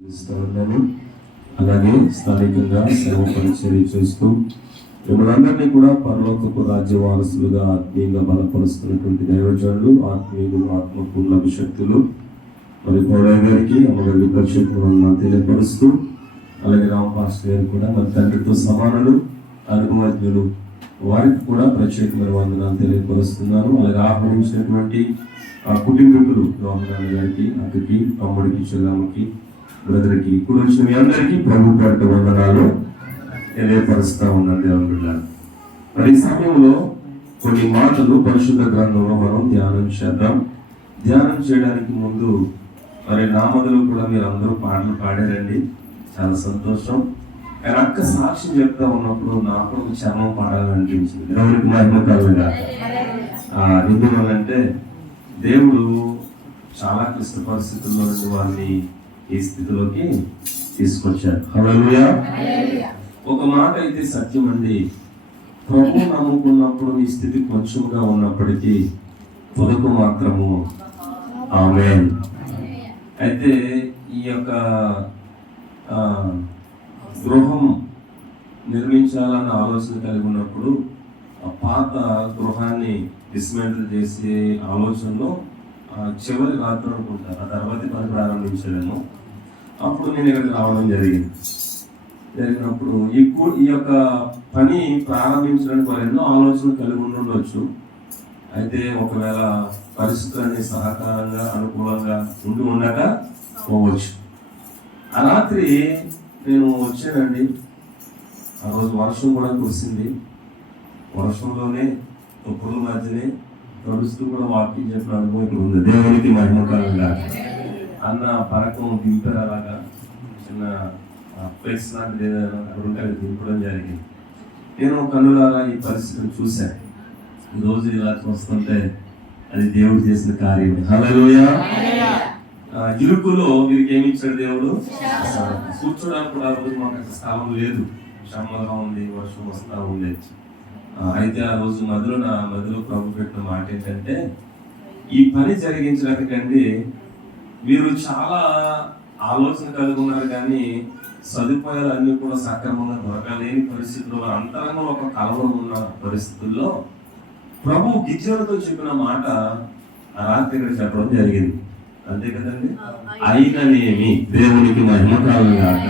ఉన్నాను. అలాగే స్థానికంగా సేవ పరిచర్య చేస్తూ మిమ్మల్ని కూడా పరలోకపు రాజ్య వారసులుగా ఆత్మీయంగా బలపరుస్తున్నటువంటి దైవజనులు, ఆత్మీయులు, ఆత్మపూర్ణ అభిషక్తులు మరి కోడయ్య గారికి అమ్మగారి ప్రత్యేకమైన తెలియపరుస్తూ, అలాగే రామపాస్టర్ గారు కూడా మన తండ్రితో సమానులు, అనుభవజ్ఞులు, వారికి కూడా ప్రత్యేకమైన వందనాలు తెలియపరుస్తున్నాను. అలాగే ఆహ్వానించినటువంటి ఆ కుటుంబీకులు రామనాన్న గారికి, అక్కకి, తమ్ముడికి, చెల్లమ్మకి, బ్రదర్కి, ఇప్పుడు వచ్చిన మీ అందరికీ ప్రభు పేరిట వందనాలు తెలియపరుస్తా ఉన్నాను. దేవుడు మరి ఈ సమయంలో కొన్ని మాటలు పరిశుద్ధ గ్రంథంలో మనం ధ్యానం చేద్దాం. ధ్యానం చేయడానికి ముందు మరి నామదులు కూడా మీరు అందరూ పాటలు పాడారండి, చాలా సంతోషం. కానీ అక్క సాక్ష్యం చెప్తా ఉన్నప్పుడు నాకు చర్మం పాడాలనిపించింది. దేవుడికి మహిమ కలుగుగా. ఎందువల్లంటే దేవుడు చాలా క్లిష్ట పరిస్థితుల్లో నుండి వారిని ఈ స్థితిలోకి తీసుకొచ్చారు. హల్లెలూయా. ఒక మాట అయితే సత్యం అండి, ప్రభు నమ్ముకున్నప్పుడు నీ స్థితి కొంచెంగా ఉన్నప్పటికీ పొదుపు మాత్రము ఆమేన్. అయితే ఈ యొక్క గృహం నిర్మించాలన్న ఆలోచన కలిగి ఉన్నప్పుడు ఆ పాత గృహాన్ని డిస్మెంటల్ చేసే ఆలోచనలో చివరి రాత్రి అనుకుంటారు, ఆ తర్వాత పని ప్రారంభించలేము. అప్పుడు నేను ఇక్కడికి రావడం జరిగినప్పుడు ఈ యొక్క పని ప్రారంభించడానికి వారు ఎన్నో ఆలోచనలు కలిగి ఉండొచ్చు. అయితే ఒకవేళ పరిస్థితులన్నీ సహకారంగా అనుకూలంగా ఉండక పోవచ్చు. ఆ రాత్రి నేను వచ్చానండి. ఆ రోజు వర్షం కూడా కురిసింది. వర్షంలోనే తుప్పుల మధ్యనే నడుస్తూ కూడా వాకింగ్ చెప్పిన అనుభవం ఇక్కడ ఉంది. దేవునికి మహిమకరంగా అన్న పరకం దింపారు, అలాగా చిన్న ప్లేస్ లాంటిది ఏదైనా అక్కడ ఉంటే అది దింపడం జరిగింది. నేను కన్నులారా ఈ పరిస్థితిని చూశాను. ఈరోజు ఇలా చూస్తుంటే అది దేవుడు చేసిన కార్యం. హల్లెలూయా. ఇరుకులో వీరికి ఏమి ఇచ్చాడు దేవుడు? కూర్చోడానికి కూడా రోజు మాకు స్థలం లేదు, శ్రమగా ఉంది, వర్షం వస్తూ ఉంది. అయితే ఆ రోజు మధ్యలో ప్రభు పెట్టిన మాట ఏంటంటే, ఈ పని జరిగించడానికండి మీరు చాలా ఆలోచన కలిగి ఉన్నారు, కానీ సదుపాయాలు అన్ని కూడా సక్రమంగా దొరకలేని పరిస్థితుల్లో, అంతరంగంలో ఒక కలవరం ఉన్న పరిస్థితుల్లో ప్రభు గిజ్జలతో చెప్పిన మాట ఆ రాత్రి ఇక్కడ చెప్పడం జరిగింది. అంతే కదండి. అయిననేమి, దేవునికి మహిమ కలుగుగాక.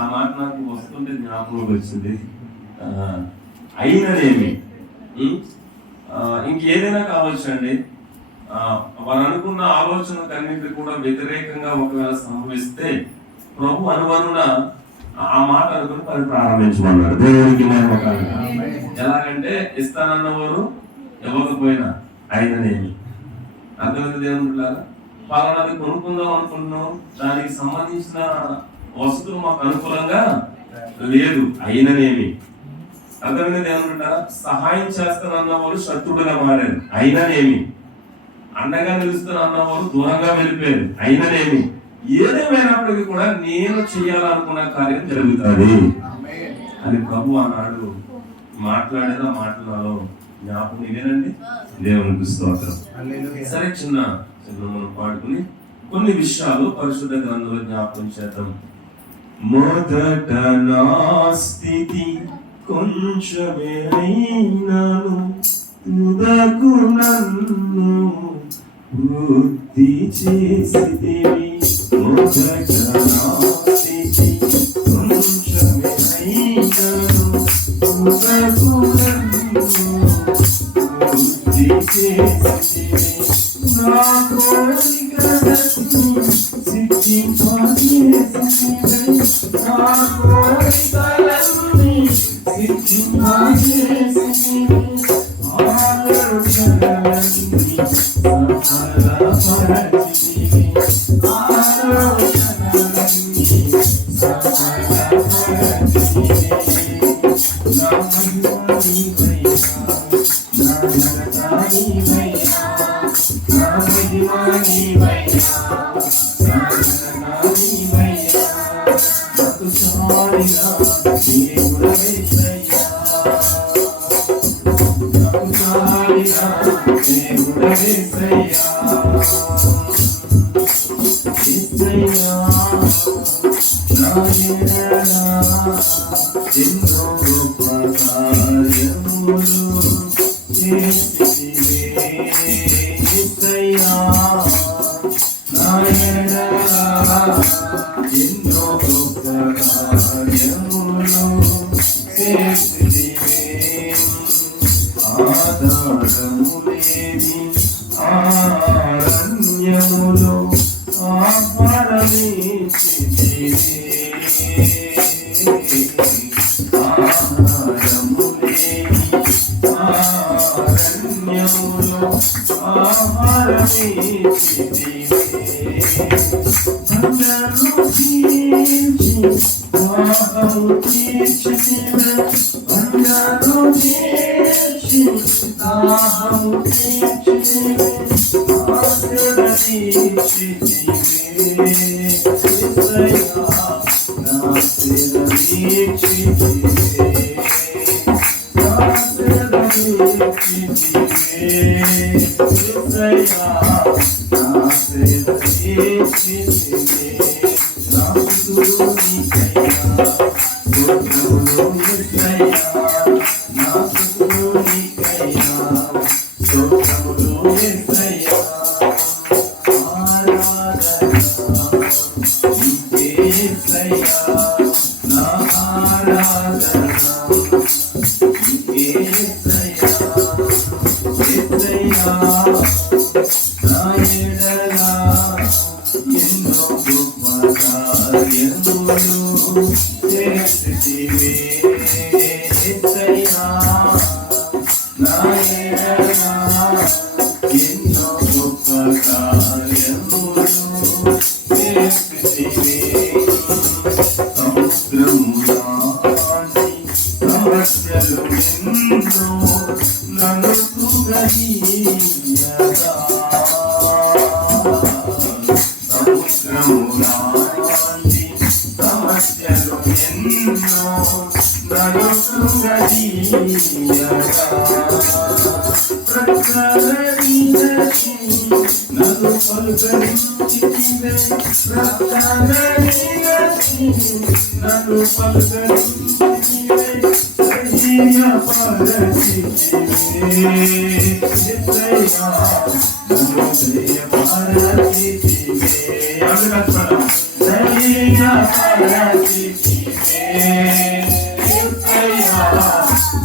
ఆ మాట నాకు వస్తుంటే జ్ఞాపకం వచ్చింది. అయిననేమి ఇంకేదైనా కావచ్చు అండి. వారు అనుకున్న ఆలోచనకన్నింటి కూడా వ్యతిరేకంగా ఒకవేళ సంభవిస్తే ప్రభు అనువనున ఆ మాట అనుకుని పని ప్రారంభించమన్నాడు. దేవునికి మహిమ కలుగుగాక. ఎలాగంటే ఇస్తానన్నవారు ఇవ్వకపోయినా అయిననేమి. అర్థమైంది దేవుని పలానాది కొనుక్కుందాం అనుకుంటున్నాం, దానికి సంబంధించిన వసతులు మాకు అనుకూలంగా లేదు, అయిననేమి. అర్థమైంది ఏమంటారా? సహాయం చేస్తానన్నవారు శత్రుడుగా మారారు, అయిననేమి. అండగా నిలుస్తానన్నవారు దూరంగా వెళ్ళిపోయారు, అయిననేమి. ఏదేమైనప్పటికీ కూడా నేను చేయాలనుకున్న కార్యం జరుగుతుంది అని ప్రభు ఆనాడు మాట్లాడేదా మాటలలో జ్ఞాపకం ఇదేనండి. దేవునికి స్తోత్రం. సరే, చిన్న మనం పాడుకుని కొన్ని విషయాలు పరిశుద్ధ గ్రంథంలో జ్ఞాపకం చేద్దాం. మొదట నా స్థితి కొంచెమే అయినను తుదకు నన్ను వృద్ధి చేసితివి. మొదట నా స్థితి కొంచెమే అయినను తుదకు నన్ను వృద్ధి చేసితివి. నా కోరికలన్నీ సిద్ధింపజేసితివి. నా కోరికలన్నీ సిద్ధింపజేసితివి. ఆలోచనలన్నీ సఫలపరచితివి. ఆలోచనలన్నీ సఫలపరచితివి. నా మహిమ నీవైనా, నా ఘనత నీవైనా, నా మహిమ నీవైనా, నా ఘనత నీవైనా. నాకు చాలిన దేవుడవేసయ్యా, నాకు చాలిన దేవుడవేసయ్యా. ఎన్నో గొప్ప కార్యములు చేసితివే యేసయ్యా నా ఎడల ఎన్నో గొప్ప కార్యములు చేసితివే ఆధారములేని ఆరణ్యములో ఆహారమిచ్చితివే ఆరణ్యములో ఆహారమిచ్చితివే బండను తీర్చి దాహము తీర్చితివే బండను తీర్చి దాహము తీర్చితివే ఆశల తీర్చితివే యేసయ్యా ఆశల తీర్చితివే ఆశల తీర్చితివే యేసయ్యా ఆశల తీర్చితివే నా స్తుతులు నీకయ్యా స్తోత్రములు యేసయ్యా నా స్తుతులు నీకయ్యా స్తోత్రములు యేసయ్యా ఆరాధన నీకే యేసయ్యా నా ఆరాధన నీకే యేసయ్యా యేసయ్యా నా ఎడల ఎన్నో గొప్ప కార్యములు చేసితివే యేసయ్యా నా ఎడల ఎన్నో గొప్ప కార్యములు చేసితివే సముద్రములాంటి సమస్యలు ఎన్నో నన్ను తుగనీయగా సముద్రములాంటి సమస్యలు ఎన్నో నన్ను తుగనీయగా ప్రకరణించి నన్ను పలుకరించితివే ప్రకరణించి నన్ను పలుకరించితివే ధైర్యపరచితివే యేసయ్యా నన్ను ధైర్యపరచితివే ధైర్యపరచితివే యేసయ్యా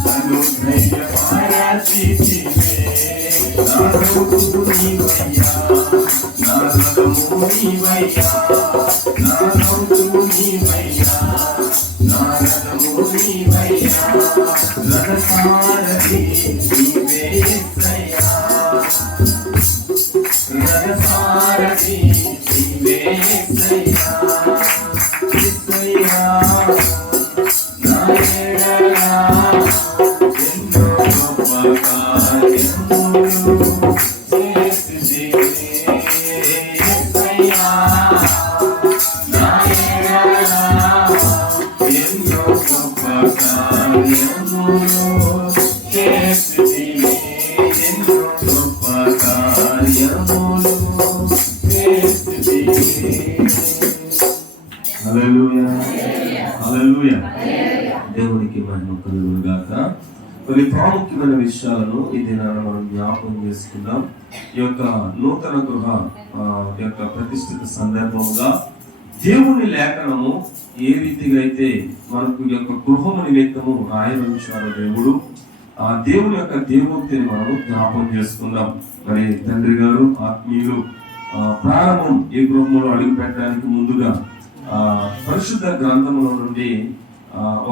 నన్ను ధైర్యపరచితివే నా రూపు నీవయ్యా నా రథము నీవయ్యా నా రౌతు నీవయ్యా నా రథము నీవయ్యా రథసారథి నీవే యేసయ్యా రథసారథి నీవే యేసయ్యా యేసయ్యా నా ఎడల ఎన్నో గొప్ప కార్యములు చేసితివే యేసయ్యా నా ఎడల ఎన్నో గొప్ప కార్యములు చేసితివే ఎన్నో గొప్ప కార్యములు చేసితివే హల్లెలూయా హల్లెలూయా దేవునికి మహిమ కలుగును గాక. కొన్ని ప్రాముఖ్యమైన విషయాలను ఈ దినాన మనం జ్ఞాపకం చేసుకుందాం. ఈ యొక్క నూతన గృహ యొక్క ప్రతిష్ఠిత సందర్భంగా దేవుని లేఖనము ఏ రీతిగా అయితే మనకు యొక్క గృహము నిమిత్తము రాయవచ్చాడు దేవుడు, ఆ దేవుని యొక్క దేవోక్తిని మనము జ్ఞాపకం చేసుకుందాం. మరి తండ్రి గారు ఆత్మీయులు ప్రారంభం ఈ గృహంలో అడుగు పెట్టడానికి ముందుగా పరిశుద్ధ గ్రంథములో నుండి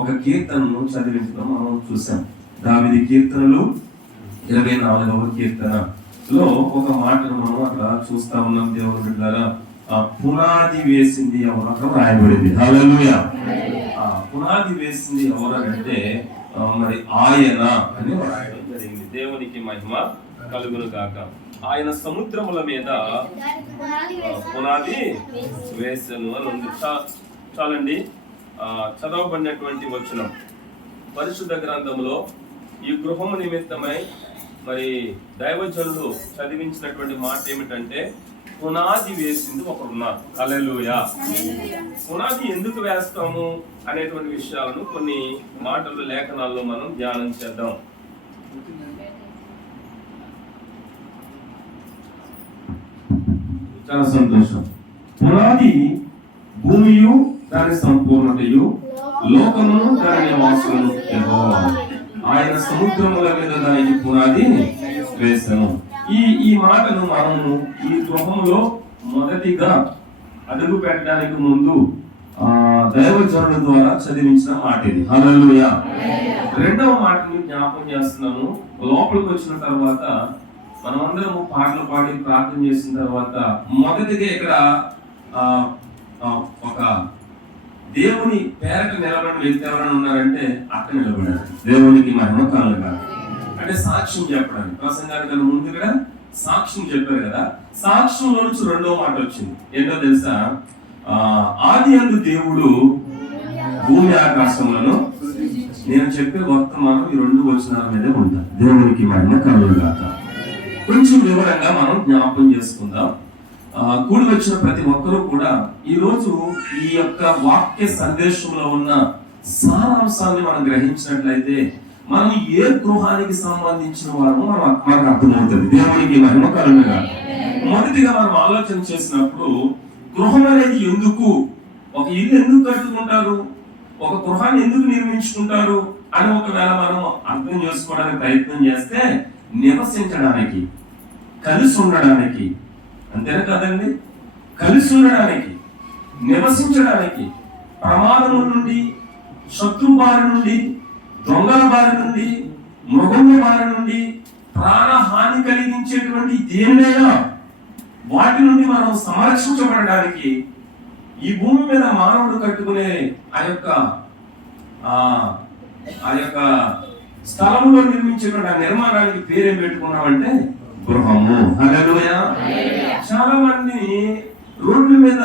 ఒక కీర్తనను చదివించడం మనం చూసాం. దావీదు కీర్తనలు 24వ కీర్తనలో ఒక మాటను మనం అక్కడ చూస్తా ఉన్నాం. దేవుని బిడ్డలారా, పునాది వేసింది ఎవరు అక్కడ రాయబడింది. హల్లెలూయా. పునాది వేసింది ఎవరంటే మరి ఆయన అని రాయడం జరిగింది. దేవునికి మహిమ కలుగును గాక. ఆయన సముద్రముల మీద పునాది వేసను అని ఉంది. చాలండి. చదవబడినటువంటి వచనం పరిశుద్ధ గ్రంథములో ఈ గృహము నిమిత్తమై మరి దైవజనులు చదివించినటువంటి మాట ఏమిటంటే, పునాది వేసింది ఒకరున్నారు. హల్లెలూయా. పునాది ఎందుకు వేస్తాము అనేటువంటి విషయాలను కొన్ని మాటలు లేఖనాల్లో మనం ధ్యానం చేద్దాం. చాలా సంతోషం. పునాది భూమియు దాని సంపూర్ణతయు, లోకమును దాని నివాసులను యెహోవా. ఆయన సముద్రముల మీద దానికి పునాది వేసెను. ఈ మాటను మనము ఈ గృహంలో మొదటిగా అడుగు పెట్టడానికి ముందు దైవజనుల ద్వారా చదివించిన మాట ఇది. హల్లెలూయా. రెండవ మాటని జ్ఞాపకం చేస్తున్నాను. లోపలికి వచ్చిన తర్వాత మనమందరము పాటలు పాడి ప్రార్థన చేసిన తర్వాత మొదటిగా ఇక్కడ ఒక దేవుని పేరట నిలబడిన వ్యక్తి ఎవరైనా ఉన్నారంటే అక్కడ నిలబడారు. దేవునికి మహిమ కలుగుగాక. అంటే సాక్ష్యం చెప్పడానికి, ప్రసంగానికి ముందు ఇక్కడ సాక్ష్యం చెప్పారు కదా. సాక్ష్యంలో నుంచి రెండో మాట వచ్చింది. ఏంటో తెలుసా? ఆది యందు దేవుడు భూమి ఆకాశములను. నేను చెప్పే వర్తమానం ఈ రెండు వచనాల మీదే ఉంటాను. దేవునికి మహిమ కలుగుగాక. కొంచెం వివరంగా మనం జ్ఞాపకం చేసుకుందాం. కూడి వచ్చిన ప్రతి ఒక్కరూ కూడా ఈ రోజు ఈ యొక్క వాక్య సందేశంలో ఉన్న సారాంశాన్ని మనం గ్రహించినట్లయితే మనం ఏ గృహానికి సంబంధించిన వారమో మనకు అర్థమవుతుంది. దేవునికి మహిమ కలుగుగాక. మొదటిగా మనం ఆలోచన చేసినప్పుడు గృహం అనేది ఎందుకు, ఒక ఇల్లు ఎందుకు కట్టుకుంటారు, ఒక గృహాన్ని ఎందుకు నిర్మించుకుంటారు అని ఒకవేళ మనం అర్థం చేసుకోవడానికి ప్రయత్నం చేస్తే నివసించడానికి, కలిసి ఉండడానికి, అంతేనా కదండి? కలిసి ఉండడానికి, నివసించడానికి, ప్రమాదముల నుండి, శత్రు బారి నుండి, దొంగల బారి నుండి, మృగముల బారి నుండి, ప్రాణహాని కలిగించేటువంటి దేనినైనా వాటి నుండి మనం సంరక్షించబడడానికి ఈ భూమి మీద మానవుడు కట్టుకునే ఆ యొక్క స్థలంలో నిర్మించేటువంటి ఆ నిర్మాణానికి పేరేం పెట్టుకున్నామంటే గృహము. హల్లెలూయా. చాలా మంది రోడ్ల మీద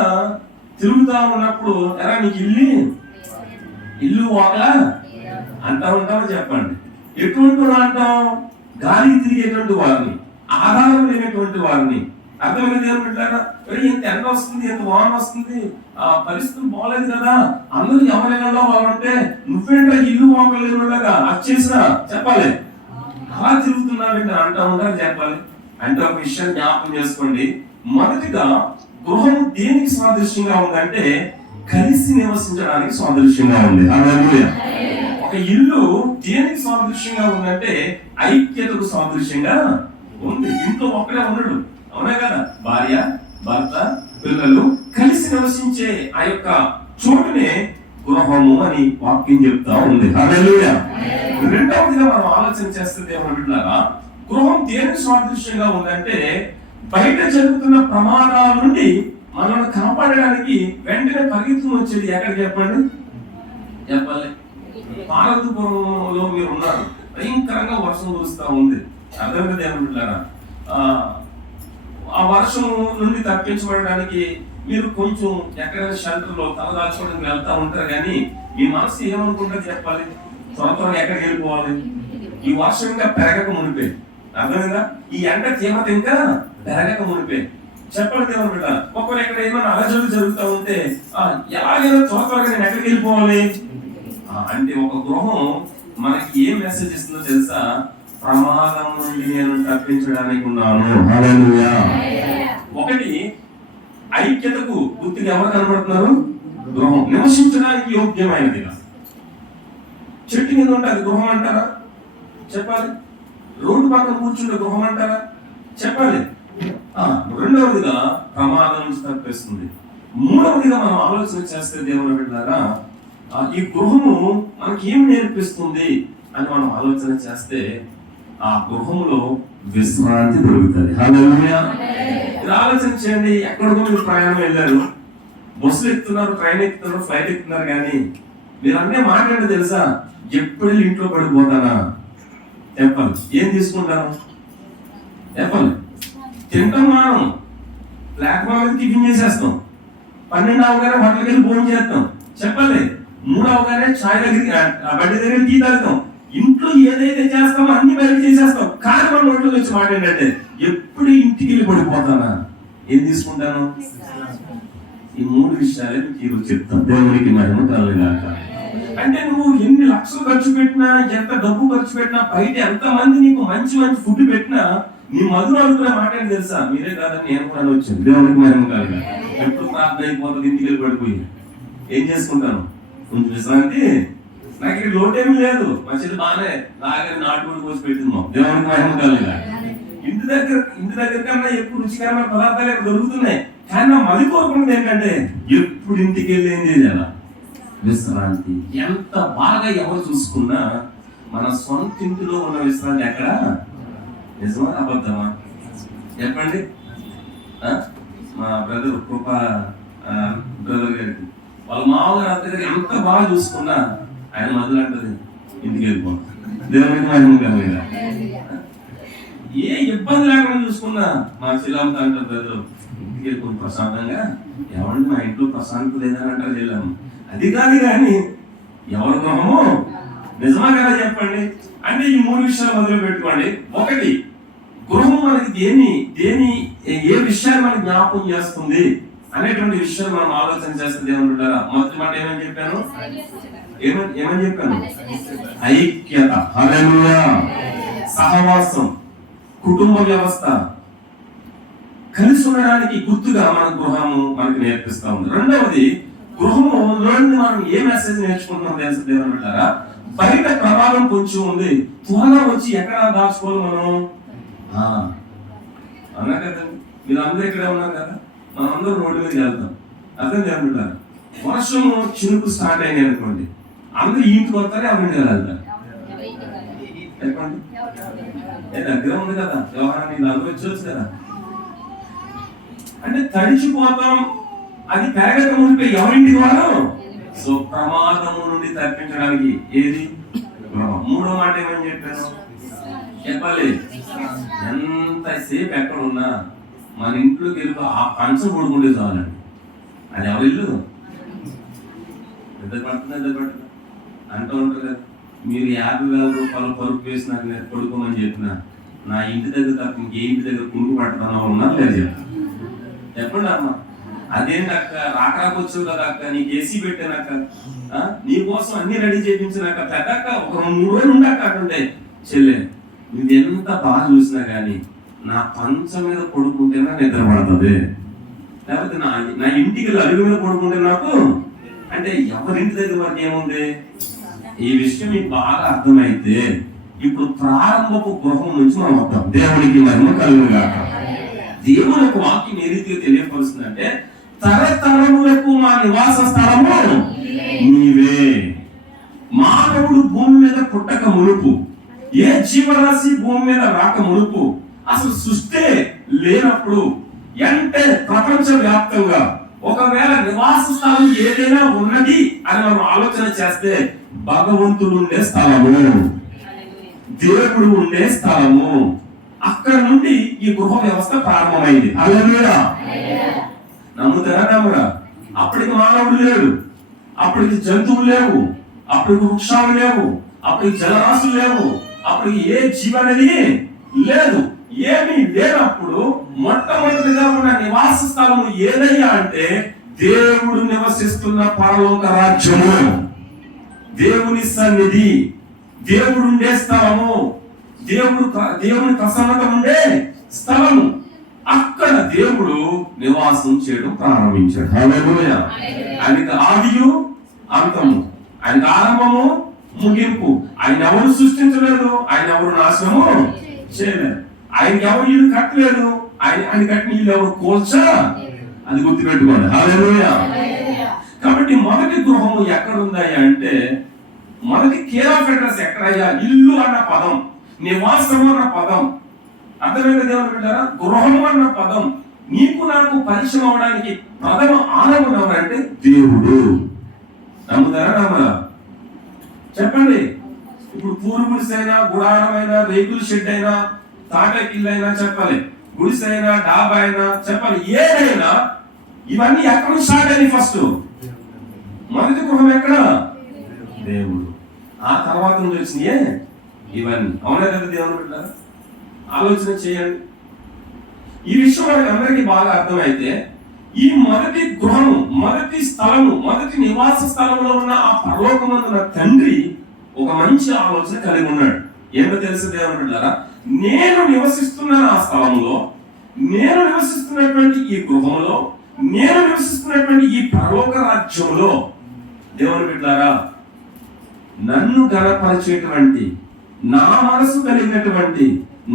తిరుగుతా ఉన్నప్పుడు ఎలా నీకు ఇల్లు వాకలా అంటా ఉంటామో చెప్పండి. ఎటువంటి అంటాం? గాలికి తిరిగేటువంటి వారిని, ఆధారం లేనటువంటి వారిని. అర్థమైనది ఏమంటారా? ఇంత ఎండ వస్తుంది, ఎంత వాన వస్తుంది, ఆ పరిస్థితులు బాగలేదు కదా, అందరూ ఎవరైనా వాళ్ళు అంటే నువ్వేంటో ఇల్లు వాకలేనులాగా వచ్చేసినా చెప్పాలి, అలా తిరుగుతున్నావు అంటా ఉంటారు చెప్పాలి. అంటే ఒక విషయం జ్ఞాపకం చేసుకోండి. మొదటిగా గృహం దేనికి సాదృశ్యంగా ఉందంటే కలిసి నివసించడానికి సాదృశ్యంగా ఉంది. హల్లెలూయా. ఒక ఇల్లు దేనికి సాదృశ్యంగా ఉందంటే ఐక్యతకు సాదృశ్యంగా ఉంది. ఇంట్లో ఒక్కడే ఉండడు, అవునా కదా? భార్య, భర్త, పిల్లలు కలిసి నివసించే ఆ యొక్క చోటునే గృహము అని వాక్యం చెప్తా ఉంది. హల్లెలూయా. రెండవదిగా మనం ఆలోచన చేస్తే ఏమంటున్నారా, గృహం దేనికి సాదృశ్యంగా ఉందంటే బయట జరుగుతున్న ప్రమాదాల నుండి మనల్ని కాపాడడానికి వెంటనే పరిగెత్తుకుని వచ్చేది ఎక్కడ చెప్పండి? చెప్పాలి. భారతపురంలో మీరు ఉన్నారు, భయంకరంగా వర్షం కురుస్తా ఉంది. అర్థమైనది ఏమంటున్నారా? ఆ వర్షం నుండి తప్పించబడడానికి మీరు కొంచెం ఎక్కడైనా షెల్టర్ లో తలదాచుకోవడానికి వెళ్తా ఉంటారు, కానీ మీ మనసు ఏమనుకుంటుంది చెప్పాలి? త్వరగా ఎక్కడికి వెళ్ళిపోవాలి? ఈ వర్షం ఇంకా పెరగక మునిపే, అర్థమైందా? ఈ ఎండ తీవ్రత ఇంకా పెరగక మునిపే చెప్పండి. ఏమనుకుంటా ఒక్కరు ఎక్కడ ఏమైనా అలజడులు జరుగుతూ ఉంటే ఎలాగైనా త్వరగా నేను ఎక్కడికి వెళ్ళిపోవాలి అంటే ఒక గృహం మనకి ఏం మెసేజ్ ఇస్తుందో తెలుసా? ప్రమాదం నుండి నేను తప్పించడానికి ఉన్నాను. హల్లెలూయా. ఒకటి, ఐక్యతకు గుర్తుగా ఎవరు కనబడుతున్నారు? గృహం. నివసించడానికి యోగ్యమైనదిగా. చెట్టు కింద ఉంటుంది గృహం అంటారా? చెప్పాలి. రోడ్డు పక్కన కూర్చుంటే గృహం అంటారా? చెప్పాలి. రెండవదిగా ప్రమాదం నుంచి తప్పిస్తుంది. మూడవదిగా మనం ఆలోచన చేస్తే దేవుని బిడ్డలారా, ఈ గృహము మనకి ఏం నేర్పిస్తుంది అని మనం ఆలోచన చేస్తే ఆ గృహంలో విశ్రాంతి దొరుకుతుంది. హల్లెలూయా. ఆలోచన చేయండి. ఎక్కడికో మీరు ప్రయాణం వెళ్ళారు, బస్సులు ఎక్కుతున్నారు, ట్రైన్ ఎక్కుతున్నారు, ఫ్లైట్ ఎక్కుతున్నారు, కానీ మీరు అన్నీ మాట్లాడే తెలుసా? ఎప్పుడు ఇంట్లో పడిపోతానా చెప్పాలి. ఏం తీసుకుంటాను చెప్పాలి? తింటాం, మనం ప్లాట్ఫామ్ మీద టిఫిన్ చేసేస్తాం, 12 అవగానే హోటల్కి వెళ్ళి భోజనం చేస్తాం, చెప్పాలి. 3 అవగానే ఛాయ్ దగ్గరికి బడ్డీ దగ్గర టీ తాగుతాం. ఇంట్లో ఏదైతే చేస్తామో అన్ని బయట చేసేస్తాం, కానీ మన నోట్లో వచ్చి మాట ఏంటంటే ఎప్పుడు ఇంటికి వెళ్ళి పడిపోతానా ఏం తీసుకుంటాను? ఈ 3 విషయాలే మీకు ఈరోజు చెప్తాను. దేవునికి మహిమ కలుగుగాక. అంటే నువ్వు ఎన్ని లక్షలు ఖర్చు పెట్టినా, ఎంత డబ్బు ఖర్చు పెట్టినా, బయట ఎంతమంది నీకు మంచి మంచి ఫుడ్ పెట్టినా, నీ మధురు అనుకునే మాట ఏం తెలుసా? మీరే కాదని నేను కూడా వచ్చాను. దేవునికి మహిమ కలుగుగాక. ఎప్పుడు ప్రార్థన అయిపోతుంది, ఇంటికి వెళ్ళి పడిపోయి ఏం చేసుకుంటాను? కొంచెం విశ్రాంతి. నాకు ఇక్కడ లోటేమీ లేదు. మా చెల్లి బాగానే నాగని నాటుకొని కోసి పెట్టింది. దేవునికి మహిమ కలుగుగాక. ఇంటి దగ్గర కన్నా ఎక్కువ రుచికరమైన పదార్థాలు ఇక్కడ దొరుకుతున్నాయి. కానీ నా మది కోరుకున్నది ఏంటంటే ఎప్పుడు ఇంటికి వెళ్ళి ఏం చేయాలా? విశ్రాంతి. ఎంత బాగా ఎవరు చూసుకున్నా మన సొంత ఇంటిలో ఉన్న విశ్రాంతి ఎక్కడ? నిజమా అబద్ధమా చెప్పండి? మా బ్రదర్ కృప బ్రదర్ గారికి వాళ్ళ మామగారు అత్తగారు ఎంత బాగా చూసుకున్నా ఆయన మొదలంటది ఇంటికి వెళ్ళిపోతాం. దేవునికి మహిమ కలుగుగాక. ఏ ఇబ్బంది లేకుండా చూసుకున్నా మా చెల్లెమ్మ అంటారు బ్రదర్ ఇంటికి వెళ్ళిపోయి ప్రశాంతంగా. ఎవరికి మా ఇంట్లో ప్రశాంతత లేదని అంటారు చెల్లెమ్మ. అది కాదు కానీ ఎవరి గృహము నిజమా కదా చెప్పండి? అంటే ఈ 3 విషయాలు మొదలు పెట్టుకోండి. ఒకటి, గృహం మనకి ఏ విషయాన్ని మనకి జ్ఞాపకం చేస్తుంది అనేటువంటి విషయాలు మనం ఆలోచన చేస్తుంది. ఏమంటారా? మొదటి మాట ఏమని చెప్పాను? ఏమని చెప్పాను? ఐక్యత, హల్లెలూయా, సహవాసం, కుటుంబ వ్యవస్థ, కలిసి ఉండడానికి గుర్తుగా మన గృహము మనకు నేర్పిస్తా ఉంది. రెండవది, గృహంలో మనం ఏ మెసేజ్ నేర్చుకుంటున్నాం తెలుసు దేవునంటారా? బయట ప్రభావం కొంచెం ఉంది, త్వరగా వచ్చి ఎక్కడ దాచుకోవాలి మనం? అన్నా కదా, మీరు అందరూ ఇక్కడే ఉన్నారు కదా, మనం అందరూ రోడ్డు మీద వెళ్తాం. అర్థం దేవునంటారా? వర్షం చినుకు స్టార్ట్ అయినాయి అనుకోండి, అందరూ ఇంటికి వస్తారే అమ్మింటి వెళ్తారు. చెప్పండి, దగ్గర ఉంది కదా వ్యవహారాన్ని, అందరూ వచ్చేవచ్చు కదా. అంటే తడిచిపోతాం. అది పెరగక మునిపే ఎవరింటికి వాడు? సో ప్రమాదము నుండి తప్పించడానికి ఏది? మూడో మాట ఏమని చెప్పాను? చెప్పాలి. ఎంతసేపు ఎక్కడ ఉన్నా మన ఇంట్లోకి వెళ్ళి ఆ పంచం పడుకుంటే చాలండి. అది ఎవరి ఇల్లు? నిద్ర పడుతుంది అంటూ ఉంటారు కదా. మీరు 50,000 రూపాయలు పరుపు వేసి నాకు నేను పడుకోమని చెప్పిన నా ఇంటి దగ్గర తప్ప ఇంకే ఇంటి దగ్గర కుంగు పట్టుకున్నా ఉన్నారు లేదు చెప్పండి అమ్మ. అదేంటి అక్క, రాకరాకు వచ్చావు కదా అక్క, నీకు ఏసీ పెట్టానక్క, నీ కోసం అన్ని రెడీ చేయించినాక పెద్దక్క ఒక 3 రోజులు ఉండాక అట్టుంటే చెల్లె నువ్వు ఎంత బాగా చూసినా కానీ నా పంచం మీద పడుకుంటేనే నిద్ర పడుతుంది, లేకపోతే నా ఇంటికి అరుగు మీద పడుకుంటే నాకు అంటే ఎవరింటి దగ్గర వరకు ఏముంది? ఈ విషయం మీకు బాగా అర్థమైతే ఇప్పుడు ప్రారంభపు గృహం నుంచి మనం వద్దాం. దేవుడికి మహిమ కలుగుగాక. దేవుని యొక్క వాక్యం ఏ రీతిగా తెలియపరుస్తుందంటే, తరతరములకు మా నివాస స్థలము నీవే. మానవుడు భూమి మీద పుట్టక మునుపు, ఏ జీవరాశి భూమి మీద రాక మునుపు, అసలు సృష్టి లేనప్పుడు, అంటే ప్రపంచ వ్యాప్తంగా ఒకవేళ నివాస స్థలం ఏదైనా ఉన్నది అని మనం ఆలోచన చేస్తే భగవంతుడు ఉండే స్థలము, దేవుడు ఉండే స్థలము, అక్కడ నుండి ఈ గృహ వ్యవస్థ ప్రారంభమైంది. హల్లెలూయా. నమ్ముతారా నమ్మరా? అప్పటికి మానవుడు లేడు, అప్పటికి జంతువులు లేవు, అప్పటికి వృక్షాలు లేవు, అప్పటికి జలరాశులు లేవు, అప్పటికి ఏ జీవం అనేది లేదు. ఏమీ లేనప్పుడు మొట్టమొదటిగా ఉన్న నివాస స్థలము ఏదయ్యా అంటే దేవుడు నివసిస్తున్న పరలోక రాజ్యము, దేవుని సన్నిధి, దేవుడు ఉండే స్థలము, దేవుని ప్రసన్నత ఉండే స్థలము. అక్కడ దేవుడు నివాసం చేయడం ప్రారంభించాడు. హల్లెలూయా. ఆయనకి ఆదియు అంతము, ఆయనకి ఆరంభము ముగింపు. ఆయన ఎవరు సృష్టించలేదు, ఆయన ఎవరు నాశనము చేయలేదు, ఆయనకి ఎవరు ఇల్లు కట్టలేదు, ఆయన కట్టిన ఇల్లు ఎవరు కోల్చా, అది గుర్తుపెట్టుకోండి. హల్లెలూయా. కాబట్టి మొదటి గృహము ఎక్కడ ఉందయ్యా అంటే, మొదటి కేర్ ఆఫ్ అడ్రస్ ఎక్కడయ్యా? ఇల్లు అన్న పదం, నివాసము అన్న పదం అర్థమైంది దేవుని బిడ్డలారా. గృహము అన్న పదం నీకు నాకు పరిచయం అవడానికి ప్రథమ ఆరంభం ఎవరంటే దేవుడు. నమ్ముతారా నమ్మరా? చెప్పండి. ఇప్పుడు పూరు గుడిసైనా, గుడారమైనా, రేకుల షెడ్ అయినా, తాటకిల్లు అయినా చెప్పాలి, గుడిసైనా, డాబా అయినా చెప్పాలి, ఏదైనా ఇవన్నీ ఎక్కడ నుంచి స్టార్ట్ అయ్యి? ఫస్ట్ మొదటి గృహం ఎక్కడ? దేవుడు. ఆ తర్వాత నుంచి వచ్చినాయే ఇవన్నీ. అవునా కదా దేవుని బిడ్డలారా? ఆలోచన చేయండి. ఈ విషయం మనకి అందరికీ బాగా అర్థమైతే ఈ మొదటి గృహము, మొదటి స్థలము, మొదటి నివాస స్థలంలో ఉన్న ఆ పరలోకమందున తండ్రి ఒక మంచి ఆలోచన కలిగి ఉన్నాడు. ఏమో తెలుసు దేవుని బిడ్డలారా, నేను నివసిస్తున్న ఆ స్థలంలో, నేను నివసిస్తున్నటువంటి ఈ గృహంలో, నేను నివసిస్తున్నటువంటి ఈ పరలోక రాజ్యంలో దేవుని బిడ్డలారా, నన్ను గణపరిచేటువంటి, నా మనసు కలిగినటువంటి,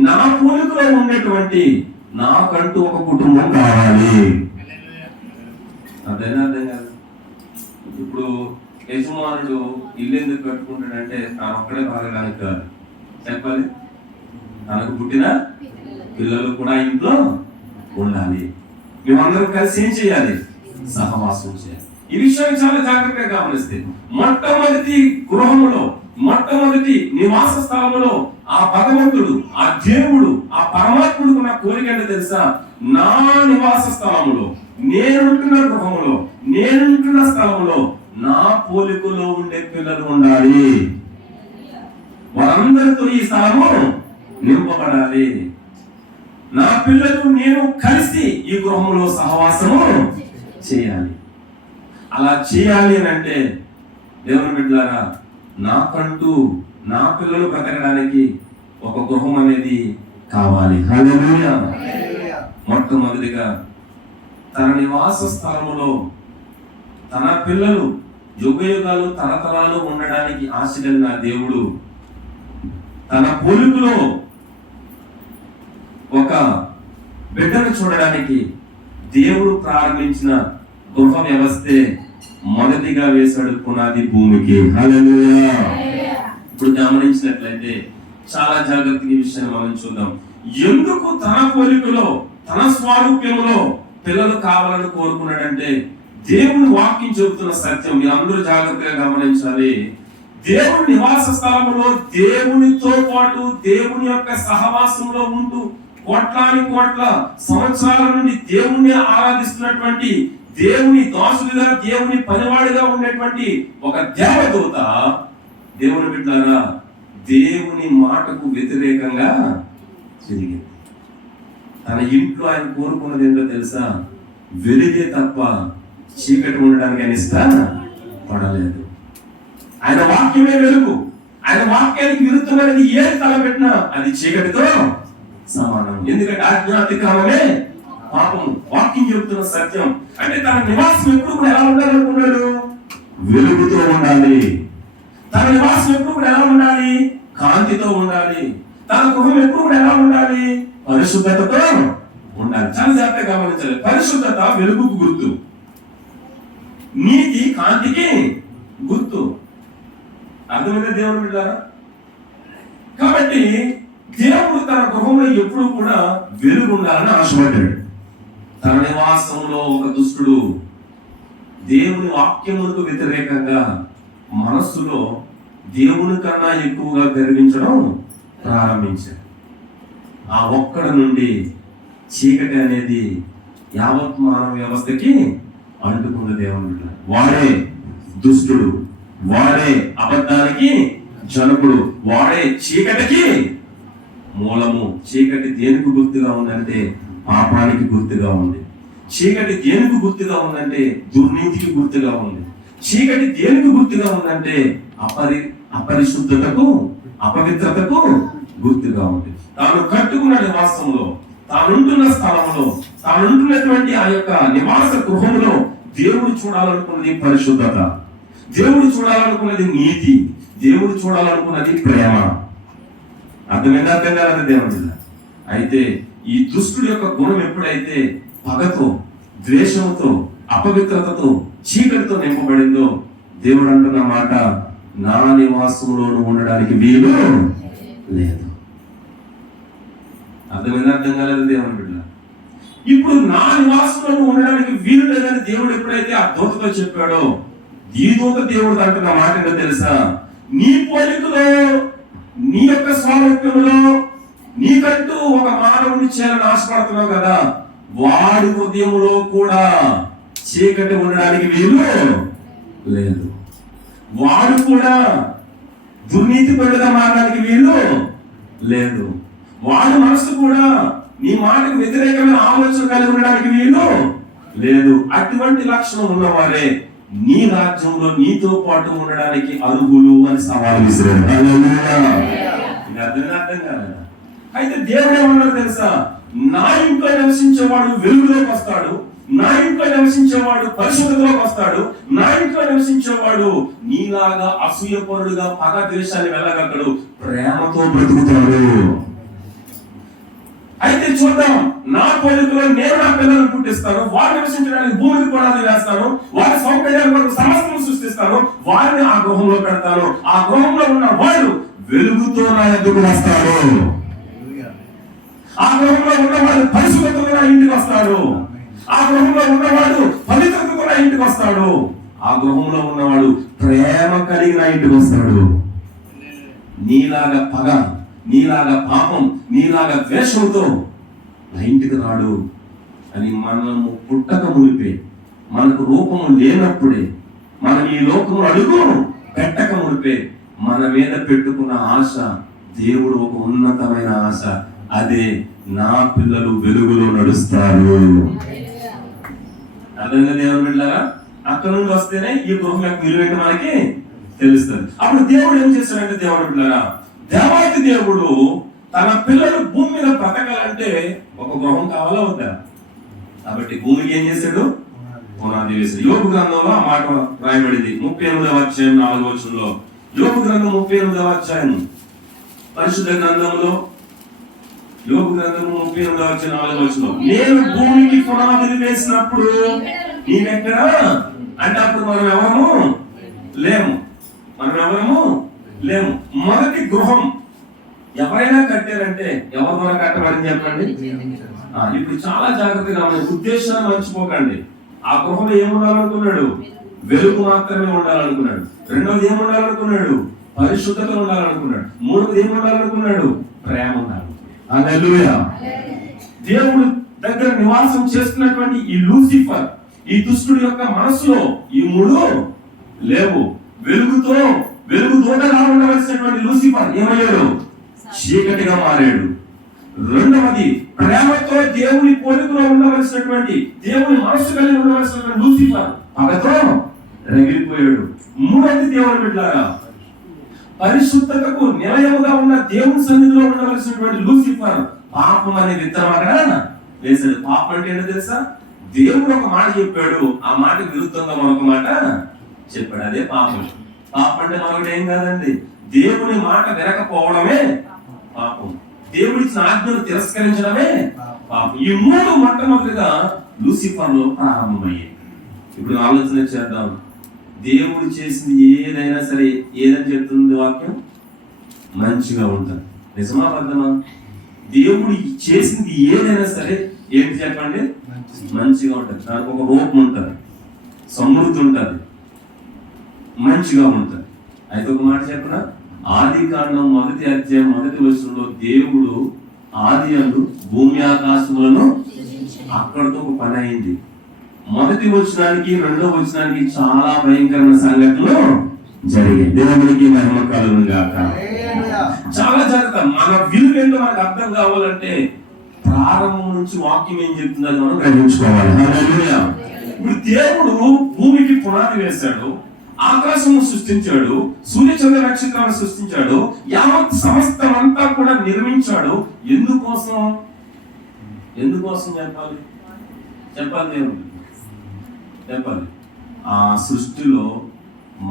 నా పోలికలో ఉండేటువంటి నాకంటూ ఒక కుటుంబం కావాలి. అదేనా అర్థం కాదు. ఇప్పుడు యజమానుడు ఇల్లు ఎందుకు కట్టుకుంటాడంటే తాను ఒక్కడే బాగడానికి కాదు, చెప్పాలి. తనకు పుట్టిన పిల్లలు కూడా ఇంట్లో ఉండాలి. మేమందరం కలిసి ఏం చేయాలి? సహవాసం చేయాలి. ఈ విషయాన్ని చాలా జాగ్రత్తగా గమనిస్తే మొట్టమొదటి గృహములో, మొట్టమొదటి నివాస స్థలంలో ఆ భగవంతుడు, ఆ దేవుడు, ఆ పరమాత్ముడు ఉన్న కోరిక అంటే తెలుసా? నా నివాస స్థలములో, నేనుంటున్న గృహములో, నేనుంటున్న స్థలంలో నా పోలికలో ఉండే పిల్లలు ఉండాలి. వారందరితో ఈ స్థలము నింపబడాలి. నా పిల్లలు నేను కలిసి ఈ గృహంలో సహవాసము చేయాలి. అలా చేయాలి అని అంటే దేవుని బిడ్డలారా, నాకంటూ నా పిల్లలు బ్రతకడానికి ఒక గృహం అనేది కావాలి. హల్లెలూయా. మొట్టమొదటిగా తన నివాస స్థలములో తన పిల్లలు యుగయుగాలు తరతరాలు ఉండడానికి ఆశ కలిగిన దేవుడు తన పోలికలో ఒక బిడ్డను చూడడానికి దేవుడు ప్రారంభించిన గృహ వ్యవస్థే మొదటిగా వేశాడు పునాది భూమికి. హల్లెలూయా. ఇప్పుడు గమనించినట్లయితే చాలా జాగ్రత్తగా ఈ విషయాన్ని మనం చూద్దాం. ఎందుకు తన పోలికలో, తన స్వారూప్యములో పిల్లలు కావాలని కోరుకున్నాడంటే దేవుని వాక్యం చెబుతున్న సత్యం మీరు అందరూ జాగ్రత్తగా గమనించాలి. దేవుని నివాస స్థలములో దేవునితో పాటు దేవుని యొక్క సహవాసంలో ఉంటూ కోట్లాని కోట్ల సంవత్సరాల నుండి దేవుణ్ణి ఆరాధిస్తున్నటువంటి, దేవుని దాసుడిగా, దేవుని పనివాడిగా ఉండేటువంటి ఒక దేవదూత దేవుని బిడ్డలారా దేవుని మాటకు వ్యతిరేకంగా జరిగింది. తన ఇంట్లో ఆయన కోరుకున్నది ఏంటో తెలుసా? వెలుగే తప్ప చీకటి ఉండడానికి ఆయన ఇష్టపడలేదు. ఆయన వాక్యమే వెలుగు. ఆయన వాక్యానికి విరుద్ధమైనది ఏ తలపెట్టినా అది చీకటితో సమానం. ఎందుకంటే ఆజ్ఞాతిక్రమమే పాపము. వాక్యం చెబుతున్న సత్యం. అంటే తన నివాసం ఎప్పుడు కూడా ఎలా ఉండాలనుకున్నాడు? వెలుగుతో ఉండాలి. తన నివాసం ఎప్పుడు కూడా ఎలా ఉండాలి? కాంతితో ఉండాలి. తన గృహం ఎప్పుడు కూడా ఎలా ఉండాలి? పరిశుద్ధతతో ఉండాలి. చాలా జాగ్రత్తగా గమనించాలి. పరిశుద్ధత వెలుగుకు గుర్తు, నీతి కాంతికి గుర్తు. అర్థమైందా దేవుని బిడ్డలారా? కాబట్టి దేవుడు తన గృహంలో ఎప్పుడు కూడా వెలుగు ఉండాలని ఆశపడ్డాడు. తన నివాసంలో ఒక దుష్టుడు దేవుని వాక్యములకు వ్యతిరేకంగా మనస్సులో దేవుని కన్నా ఎక్కువగా గర్వించడం ప్రారంభించాడు. ఆ ఒక్కడ నుండి చీకటి అనేది యావత్ మానవ వ్యవస్థకి అంటుకుంది. దేవుని వాడే దుష్టుడు, వాడే అబద్ధానికి జనకుడు, వాడే చీకటికి మూలము. చీకటి దేనికి గుర్తుగా ఉందంటే పాపానికి గుర్తుగా ఉంది. చీకటి దేనికి గుర్తుగా ఉందంటే దుర్నీతికి గుర్తుగా ఉంది. చీకటి దేనికి గుర్తుగా ఉందంటే అపరిశుద్ధతకు, అపవిత్రతకు గుర్తుగా ఉంది. తాను కట్టుకున్న నివాసంలో, తానుంటున్న స్థలంలో, తానుంటున్నటువంటి ఆ యొక్క నివాస గృహంలో దేవుడు చూడాలనుకున్నది పరిశుద్ధత, దేవుడు చూడాలనుకున్నది నీతి, దేవుడు చూడాలనుకున్నది ప్రేమ. అర్థమైందా? అర్థం కాలేదు దేవుడు. అయితే ఈ దుష్టుడి యొక్క గుణం ఎప్పుడైతే పగతో, ద్వేషంతో, అపవిత్రతతో, చీకటితో నింపబడిందో దేవుడు అంటున్న మాట, నా నివాసంలో ఉండడానికి వీలు లేదు. అర్థమైందా? అర్థం కాలేదు దేవుని బిడ్డ. ఇప్పుడు నా నివాసంలో ఉండడానికి వీలు లేదని దేవుడు ఎప్పుడైతే ఆ దూతతో చెప్పాడో, ఈ దూత దేవుడు అంటున్న మాట ఏంటో తెలుసా? నీ పోలికలో, నీ యొక్క స్వారూప్యంలో నీకంటూ ఒక మానవుని చేయాలని ఆశపడుతున్నావు కదా, వాడి ఉదయంలో కూడా చీకటి ఉండడానికి వీలు లేదు. వాడు కూడా దుర్నీతి పరుడుగా మారడానికి వీలు లేదు. వాడి మనసు కూడా నీ మాటకు వ్యతిరేకమైన ఆలోచన కలిగి ఉండడానికి వీలు లేదు. అటువంటి లక్షణం ఉన్నవారే నీ రాజ్యంలో నీతో పాటు ఉండడానికి అర్హులు అని సవాల్ విసిరాడు. అర్థం కాదు. అయితే దేవుడు ఏమన్నాడు తెలుసా? నా ఇంట్లో నివసించేవాడు వెలుగులోకి వస్తాడు, నా ఇంట్లో నివసించేవాడు పరిశుద్ధతలోకి వస్తాడు, నా ఇంట్లో నివసించేవాడు నీలాగా అసూయపరుడుగా పగ ద్వేషాన్ని వెళ్ళగలడు, ప్రేమతో బ్రతుకుతాడు. అయితే చూద్దాం, నా పోలికలో నేను నా పిల్లలను పుట్టిస్తాను, వారు నివసించడానికి భూమిని పునాది వేస్తాను, వారి సౌకర్యాల కొరకు సమస్తము సృష్టిస్తాను, వారిని ఆ గృహంలో పెడతాను, ఆ గృహంలో ఉన్న వాడు వెలుగుతో నా ఎదుగు వస్తాడు, ఆ గృహంలో ఉన్నవాడు పరిశుభ్రతతో నా ఇంటికి వస్తాడు, ఆ గృహంలో ఉన్నవాడు పవిత్రతతో నా ఇంటికి వస్తాడు, ఆ గృహంలో ఉన్నవాడు ప్రేమ కలిగి నా ఇంటికి వస్తాడు. నీలాగా పగ, నీలాగా పాపం, నీలాగా ద్వేషంతో నా ఇంటికి రాడు అని మనము పుట్టక మునిపే, మనకు రూపము లేనప్పుడే, మనం ఈ లోకము అడుగు పెట్టక మునిపే మన మీద పెట్టుకున్న ఆశ దేవుడు ఒక ఉన్నతమైన ఆశ. అదే నా పిల్లలు వెలుగులో నడుస్తారు. అర్థంగా దేవుని బిడ్డలారా, అక్కడ నుండి వస్తేనే ఈ గృహం యొక్క విలువ మనకి తెలుస్తుంది. అప్పుడు దేవుడు ఏం చేస్తాడంటే, దేవుని బిడ్డలారా, దేవాతి దేవుడు తన పిల్లలు భూమి మీద బ్రతకాలంటే ఒక గృహం కావాలా వద్దా? కాబట్టి భూమికి ఏం చేశాడు? పునాది వేశాడు. యోబు గ్రంథంలో ఆ మాట రాయబడింది 38వ అధ్యాయం 4వ వచనంలో. యోబు గ్రంథం 38వ అధ్యాయం పరిశుద్ధ గ్రంథంలో, యోబు గ్రంథము 38వ అధ్యాయం 4వ వచనం, నేను భూమికి పునాదులు వేసినప్పుడు నీవెక్కడా అంటే అప్పుడు మనం ఎవరము లేము, మొదటి గృహం ఎవరైనా కట్టారంటే ఎవరి ద్వారా కట్టబడింది చెప్పండి. ఇప్పుడు చాలా జాగ్రత్తగా ఉద్దేశాన్ని మర్చిపోకండి. ఆ గృహంలో ఏముండాలనుకున్నాడు? వెలుగు మాత్రమే ఉండాలనుకున్నాడు. రెండోది ఏముండాలనుకున్నాడు? పరిశుద్ధత ఉండాలనుకున్నాడు. మూడోది ఏముండాలనుకున్నాడు? ప్రేమ ఉండాలనుకున్నాడు. హల్లెలూయా. దేవుడు దగ్గర నివాసం చేస్తున్నటువంటి ఈ లూసిఫర్, ఈ దుష్టుడి యొక్క మనసులో ఈ మూడు లేవు. వెలుగు దూతగా ఉండవలసినటువంటి లూసిఫర్ ఏమయ్యాడు? చీకటిగా మారాడు. రెండవది, ప్రేమతో దేవుని పోలికలో ఉండవలసినటువంటి, దేవుని మనసు కలిగి ఉండవలసినటువంటి లూసిఫర్ పగతో రగిలిపోయాడు. మూడవది, దేవుని బిడ్డలారా, పరిశుద్ధతకు నిలయముగా ఉన్న దేవుని సన్నిధిలో ఉండవలసినటువంటి లూసిఫర్ పాపం అనే విత్తనం అక్కడ వేశాడు. పాపం అంటే ఏంటో తెలుసా? దేవుడు ఒక మాట చెప్పాడు, ఆ మాటకు విరుద్ధంగా మరొక మాట చెప్పాడు, అదే పాపం. పాపం అంటే మరొకటి ఏం కాదండి, దేవుని మాట వినకపోవడమే పాపం, దేవుడిచ్చిన ఆజ్ఞను తిరస్కరించడమే పాపం. ఈ మూడు మొట్టమొదటిగా లూసిఫర్ లో ప్రారంభమయ్యాయి. ఇప్పుడు ఆలోచన చేద్దాం. దేవుడు చేసింది ఏదైనా సరే, ఏదని చెప్తుంది వాక్యం? మంచిగా ఉంటుంది. నిజమా అబద్ధమా? దేవుడు చేసింది ఏదైనా సరే ఏంటి చెప్పండి? మంచిగా ఉంటుంది. దానికి ఒక రూపం ఉంటుంది, సమృద్ధి ఉంటుంది, మంచిగా ఉంటుంది. అయితే ఒక మాట చెప్పనా? ఆది కాండం 1వ అధ్యాయం 1వ వచనంలో దేవుడు ఆది అందు భూమి ఆకాశములను, అక్కడితో ఒక పని అయింది. 1వ వచనానికి 2వ వచనానికి చాలా భయంకరమైన సంఘటనలు జరిగాయి. దేవునికి మహిమ కలుగును గాక. చాలా జాగ్రత్త. మన విలువ ఏంటో మనకు అర్థం కావాలంటే ప్రారంభం నుంచి వాక్యం ఏం చెప్తుందో మనం గ్రహించుకోవాలి. హల్లెలూయా. ఇప్పుడు దేవుడు భూమికి పునాది వేశాడు, ఆకాశము సృష్టించాడు, సూర్యచంద్ర నక్షత్రాలను సృష్టించాడు, యావత్ సమస్తం అంతా కూడా నిర్మించాడు. ఎందుకోసం చెప్పాలి చెప్పాలి ఆ సృష్టిలో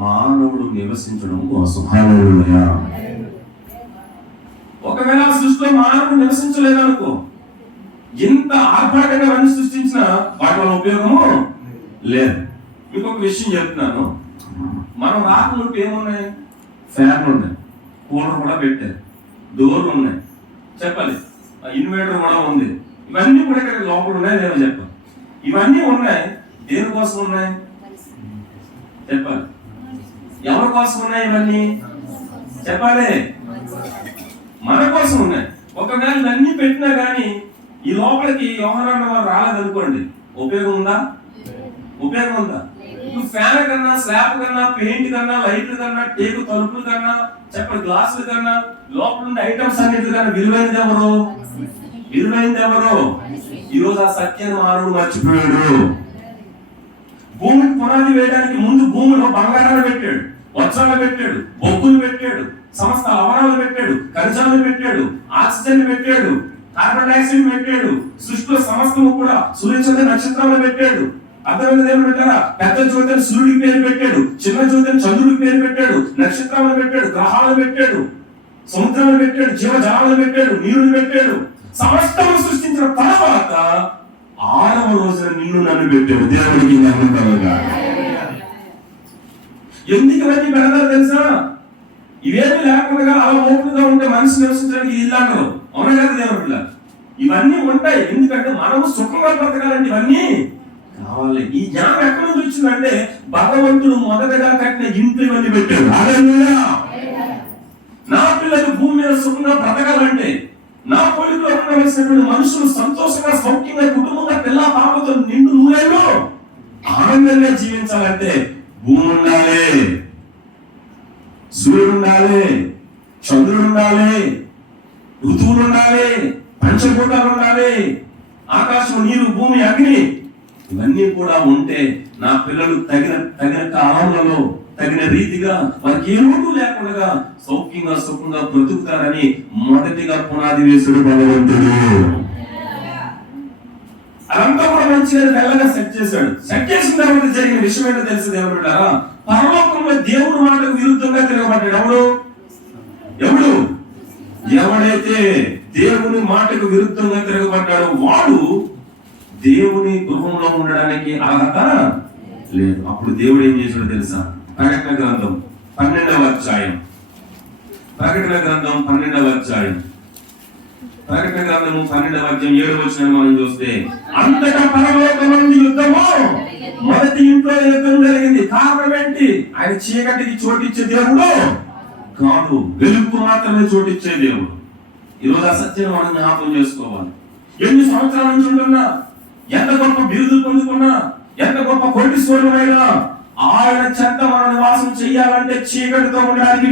మానవుడు నివసించడం కోసం. హల్లెలూయా. ఒకవేళ ఆ సృష్టిలో మానవుడు నివసించలేదనుకో, ఎంత ఆర్భాటంగా అన్ని సృష్టించినా వాటి వల్ల ఉపయోగము లేదు. మీకు ఒక విషయం చెప్తున్నాను. మనం రాకముందు ఏమున్నాయి? ఫ్యాన్లు ఉన్నాయి, కూలర్ కూడా పెట్టారు, డోర్లు ఉన్నాయి, చెప్పాలి ఇన్వర్టర్ కూడా ఉంది. ఇవన్నీ కూడా ఇక్కడ లోపల ఉన్నాయి లేవో చెప్పాలి. ఇవన్నీ ఉన్నాయి. దేనికోసం ఉన్నాయి చెప్పాలి? ఎవరి కోసం ఉన్నాయి ఇవన్నీ చెప్పాలి? మన కోసం ఉన్నాయి. ఒకవేళ ఇవన్నీ పెట్టినా కానీ ఈ లోపలికి యోహానన్న వారు రాలేదనుకోండి, ఉపయోగం ఉందా? నువ్వు ఫ్యాన్ కన్నా, స్లాబ్ కన్నా, పెయింట్ కన్నా, లైట్లు కన్నా, టేకు తలుపులు కన్నా, చెప్పండి గ్లాసులు కన్నా, లోపల ఉండే ఐటమ్స్ అన్నిటి కన్నా విలువైనది ఎవరు? విలువైంది ఎవరు? ఈరోజు ఆ సత్యాన్ని మానవుడు మర్చిపోయాడు. భూమికి పునాది వేయడానికి ముందు భూమిలో బంగారాన్ని పెట్టాడు, వజ్రాలు పెట్టాడు, బొగ్గులు పెట్టాడు, సమస్త లవణాలు పెట్టాడు, ఖనిజాలను పెట్టాడు, ఆక్సిజన్ పెట్టాడు, కార్బన్ డైఆక్సైడ్ పెట్టాడు, సృష్టిలో సమస్తము కూడా సూర్యచంద్ర నక్షత్రాలు పెట్టాడు. అర్థమైంది దేవుడు పెట్టారా? పెద్ద జ్యోతిని సూర్యుడికి పేరు పెట్టాడు, చిన్న జ్యోతిని చంద్రుడికి పేరు పెట్టాడు, నక్షత్రాలను పెట్టాడు, గ్రహాలను పెట్టాడు, సముద్రాలను పెట్టాడు, జీవజాలను పెట్టాడు, నీరుని పెట్టాడు. సమస్తము సృష్టించిన తర్వాత 6వ రోజున నిన్ను నన్ను పెట్టాడు. దేవుడికి నమ్మకంగా ఎందుకు ఇవన్నీ పెడతారు తెలుసా? ఇవేమి లేకుండా అలా ఓపెన్గా ఉంటే మనిషి నివసించడానికి ఇది ఇల్లాను. అవునా కదా దేవుడు? ఇవన్నీ ఉంటాయి. ఎందుకంటే మనము సుఖంగా బ్రతకాలంటే ఇవన్నీ కావాలి. ఈ జ్ఞానం ఎక్కడి నుంచి వచ్చిందంటే భగవంతుడు మొదటగా కట్టిన ఇంట్లో ఇవన్నీ పెట్టాడు. హల్లెలూయా. నా పిల్లలు భూమి మీద సుఖంగా బ్రతకాలంటే, నా పోలికలో ఉండవలసినటువంటి మనుషులు సంతోషంగా సౌఖ్యంగా కుటుంబంగా పిల్ల పాపతో నిండు నూరేళ్ళు ఆనందంగా జీవించాలంటే భూమి ఉండాలి, సూర్యుడు ఉండాలి, చంద్రుడు ఉండాలి, ఋతువులు ఉండాలి, పంచభూతాలు ఉండాలి, ఆకాశం, నీరు, భూమి, అగ్ని ఇవన్నీ కూడా ఉంటే నా పిల్లలు తగిన కాలంలో తగిన రీతిగా వారికి ఏ లోటు లేకుండా సౌఖ్యంగా సుఖంగా బ్రతుకుతారని మొదటిగా పునాది వేసుడు భగవంతుడు. అదంతా కూడా మంచిగా తెల్లగా సెట్ చేశాడు. సెట్ చేసిన తర్వాత జరిగిన విషయం ఏంటో తెలుసు దేవుడు? పరలోకంలో దేవుడు మాటకు విరుద్ధంగా తిరగబడ్డాడు. ఎవడు? ఎవడైతే దేవుని మాటకు విరుద్ధంగా తిరగబడ్డాడో వాడు దేవుని గృహంలో ఉండడానికి అర్హత లేదు. అప్పుడు దేవుడు ఏం చేశాడో తెలుసా? ప్రకటన గ్రంథం 12వ అధ్యాయం. ప్రకటన గ్రంథం 12వ అధ్యాయం. ప్రకటన గ్రంథము 12వ అధ్యాయం 7వ వచనం మనం చూస్తే, అంతటా పరలోకమందు యుద్ధము, మొదటి ఇంట్లో యుద్ధం జరిగింది. కారణం ఏంటి? ఆయన చీకటికి చోటిచ్చే దేవుడు కాదు, వెలుగు మాత్రమే చోటిచ్చే దేవుడు. ఈరోజు ఆ సత్యం మనం జ్ఞాపకం చేసుకోవాలి. ఎన్ని సంవత్సరాల నుంచి ఉంటున్నా, ఎంత గొప్ప బిరుదులు పొందుకున్నా, ఎంత గొప్ప కోటీశ్వరుడైనా, ఆయన చెంత మన నివాసం చెయ్యాలంటే చీకటితో ఉండడానికి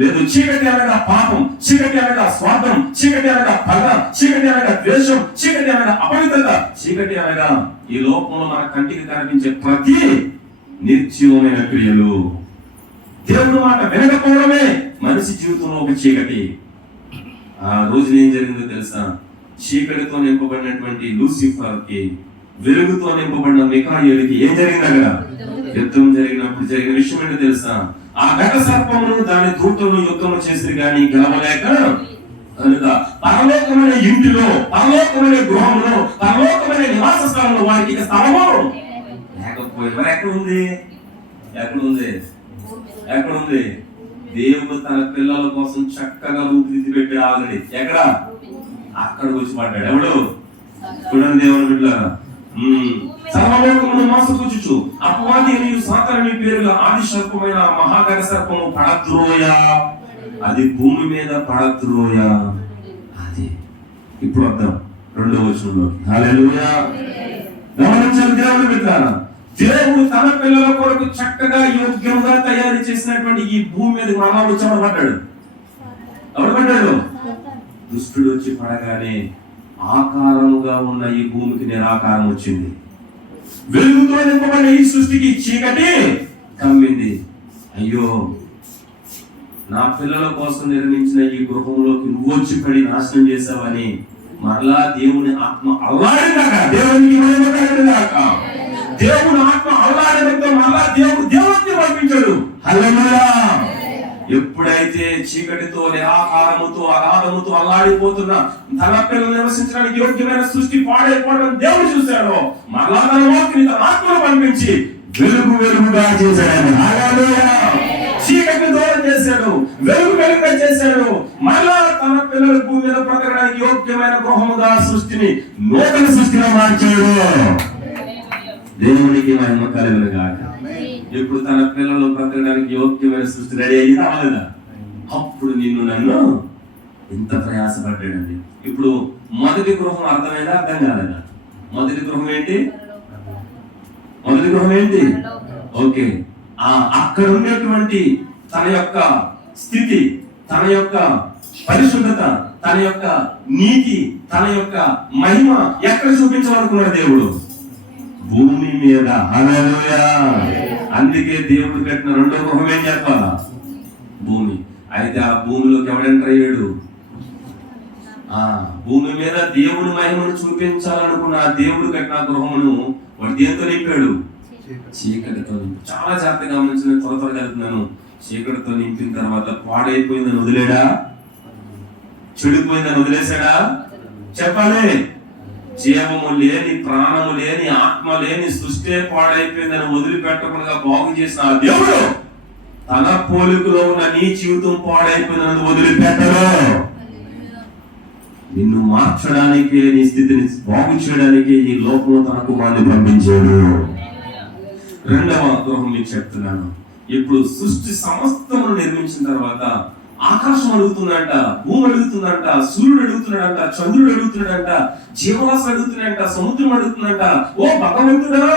లేదు. చీకటి అనగా పాపం, చీకటి అనగా స్వార్థం, చీకటి అనగా పగ, చీకటి అనగా ద్వేషం, చీకటి అనగా అపవిత్రత, చీకటి అనగా ఈ లోకంలో మన కంటికి కనిపించే ప్రతి నిర్జీవమైన క్రియలు. దేవుడు మాట వినకపోవడమే మనిషి జీవితంలో ఒక చీకటి. ఆ రోజు ఏం జరిగిందో తెలుసా? చీకటితో నింపబడినటువంటి లూసిఫర్ కి, వెలుగుతో నింపబడిన మిఖాయేలుకి ఏం జరిగింది? అక్కడ యుద్ధం జరిగినప్పుడు జరిగిన విషయం ఏంటో తెలుసా? ఆ ఘట సర్పమును దాని దూతను యుద్ధం చేసి కానీ గెలవలేక, కనుక పరలోకమైన ఇంటిలో, పరలోకమైన గృహంలో, పరలోకమైన నివాస స్థలంలో వారికి ఇక స్థలము లేకపోయింది. మరి ఎక్కడుంది? ఎక్కడుంది? ఎక్కడుంది? దేవుడు తన పిల్లల కోసం చక్కగా రూపుదిద్ది పెట్టాడు ఆల్రెడీ. ఎక్కడ? అక్కడ వచ్చి పడ్డాడు. ఎవడు? చూడండి దేవుని బిడ్డలారా, సర్వలోకమును మోసపుచ్చుచు అపవాది అనియు సాతాను పేరుగా ఆది సర్పమైన మహాగణ సర్పము పడద్రోయ, అది భూమి మీద పడద్రోయ. అది ఇప్పుడు అర్థం 2వ వచనంలో. హల్లెలూయా. గమనించాలి దేవుని బిడ్డలారా, దేవుడు తన పిల్లల కొరకు చక్కగా యోగ్యంగా తయారు చేసినటువంటి ఈ భూమి మీద మరలా వచ్చి పడ్డాడు. ఎవరు పడ్డాడు? దుష్టుడు వచ్చి పడగానే ఆకారముగా ఉన్న ఈ భూమికి నిరాకారం వచ్చింది. వెలుగుతో నింపబడిన ఈ సృష్టికి చీకటి కమ్మింది. అయ్యో, నా పిల్లల కోసం నిర్మించిన ఈ గృహంలోకి నువ్వు వచ్చి పడి నాశనం చేసావని మరలా దేవుని ఆత్మ అల్లాడినాక, దేవునికి దేవుని ఆత్మ అల్లాడడంతో మరలా దేవుడిని పంపించాడు. హల్లెలూయా. ఎప్పుడైతే చీకటితో, నిరాకారముతో, అగాధముతో అల్లాడిపోతున్న తన పిల్లలు నివసించడానికి యోగ్యమైన సృష్టి పాడైపోవడం దేవుడు చూశాడు. మరలా తన వాక్ని తన ఆత్మను పంపించి వెలుగుగా చేశాడు. చీకటిని దూరం చేశాడు, వెలుగుగా చేశాడు. మరలా తన పిల్లలు భూమి మీద బ్రతకడానికి యోగ్యమైన గృహముగా సృష్టిని నూతన సృష్టిగా మార్చాడు. దేవునికి మహిమ కలుగును గాక. ఇప్పుడు తన పిల్లలు బ్రతకడానికి యోగ్యమైన సృష్టి రెడీ అయ్యి రాలేదా? అప్పుడు నిన్ను నన్ను ఎంత ప్రయాసపడ్డాడండి. ఇప్పుడు మొదటి గృహం అర్థమైందా? అర్థం కాలేదా? మొదటి గృహం ఏంటి? మొదటి గృహం ఏంటి? ఓకే, అక్కడ ఉన్నటువంటి తన యొక్క స్థితి, తన యొక్క పరిశుద్ధత, తన యొక్క నీతి, తన యొక్క మహిమ ఎక్కడ చూపించాలనుకున్నాడు దేవుడు? భూమి మీద. హల్లెలూయా. అందుకే దేవుడు కట్టిన రెండో గృహం ఏం చెప్పాలా? భూమి. అయితే ఆ భూమిలోకి ఎవడు ఎంటర్ అయ్యాడు? భూమి మీద దేవుని మహిమను చూపించాలనుకున్న ఆ దేవుడు కట్టిన గృహమును వాడు దేంతో నింపాడు? చీకటితో నింపి. చాలా జాగ్రత్తగా గమనించి త్వరగా వెళ్తున్నాను. చీకటితో నింపిన తర్వాత పాడైపోయిందని వదిలేడా? చెడిపోయిందని వదిలేశాడా? చెప్పాలి. జీవము లేని, ప్రాణము లేని, ఆత్మ లేని సృష్టి పాడైపోయిందని వదిలిపెట్టకుండా బాగు చేసిన ఆ దేవుడు తన పోలికలో ఉన్న నీ జీవితం పాడైపోయిందని వదిలిపెట్టరు. నిన్ను మార్చడానికి, నీ స్థితిని బాగు చేయడానికి ఈ లోకంలో తన కుమారుని పంపించాడు. రెండవ గృహం మీకు చెప్తున్నాను. ఇప్పుడు సృష్టి సమస్తమును నిర్మించిన తర్వాత ఆకాశం అడుగుతుందంట, భూమి అడుగుతుందంట, సూర్యుడు అడుగుతున్నాడంట, చంద్రుడు అడుగుతున్నాడంట, జీవరాశులు అడుగుతున్నాయంట, సముద్రం అడుగుతుందంట. ఓ భగవంతుడా,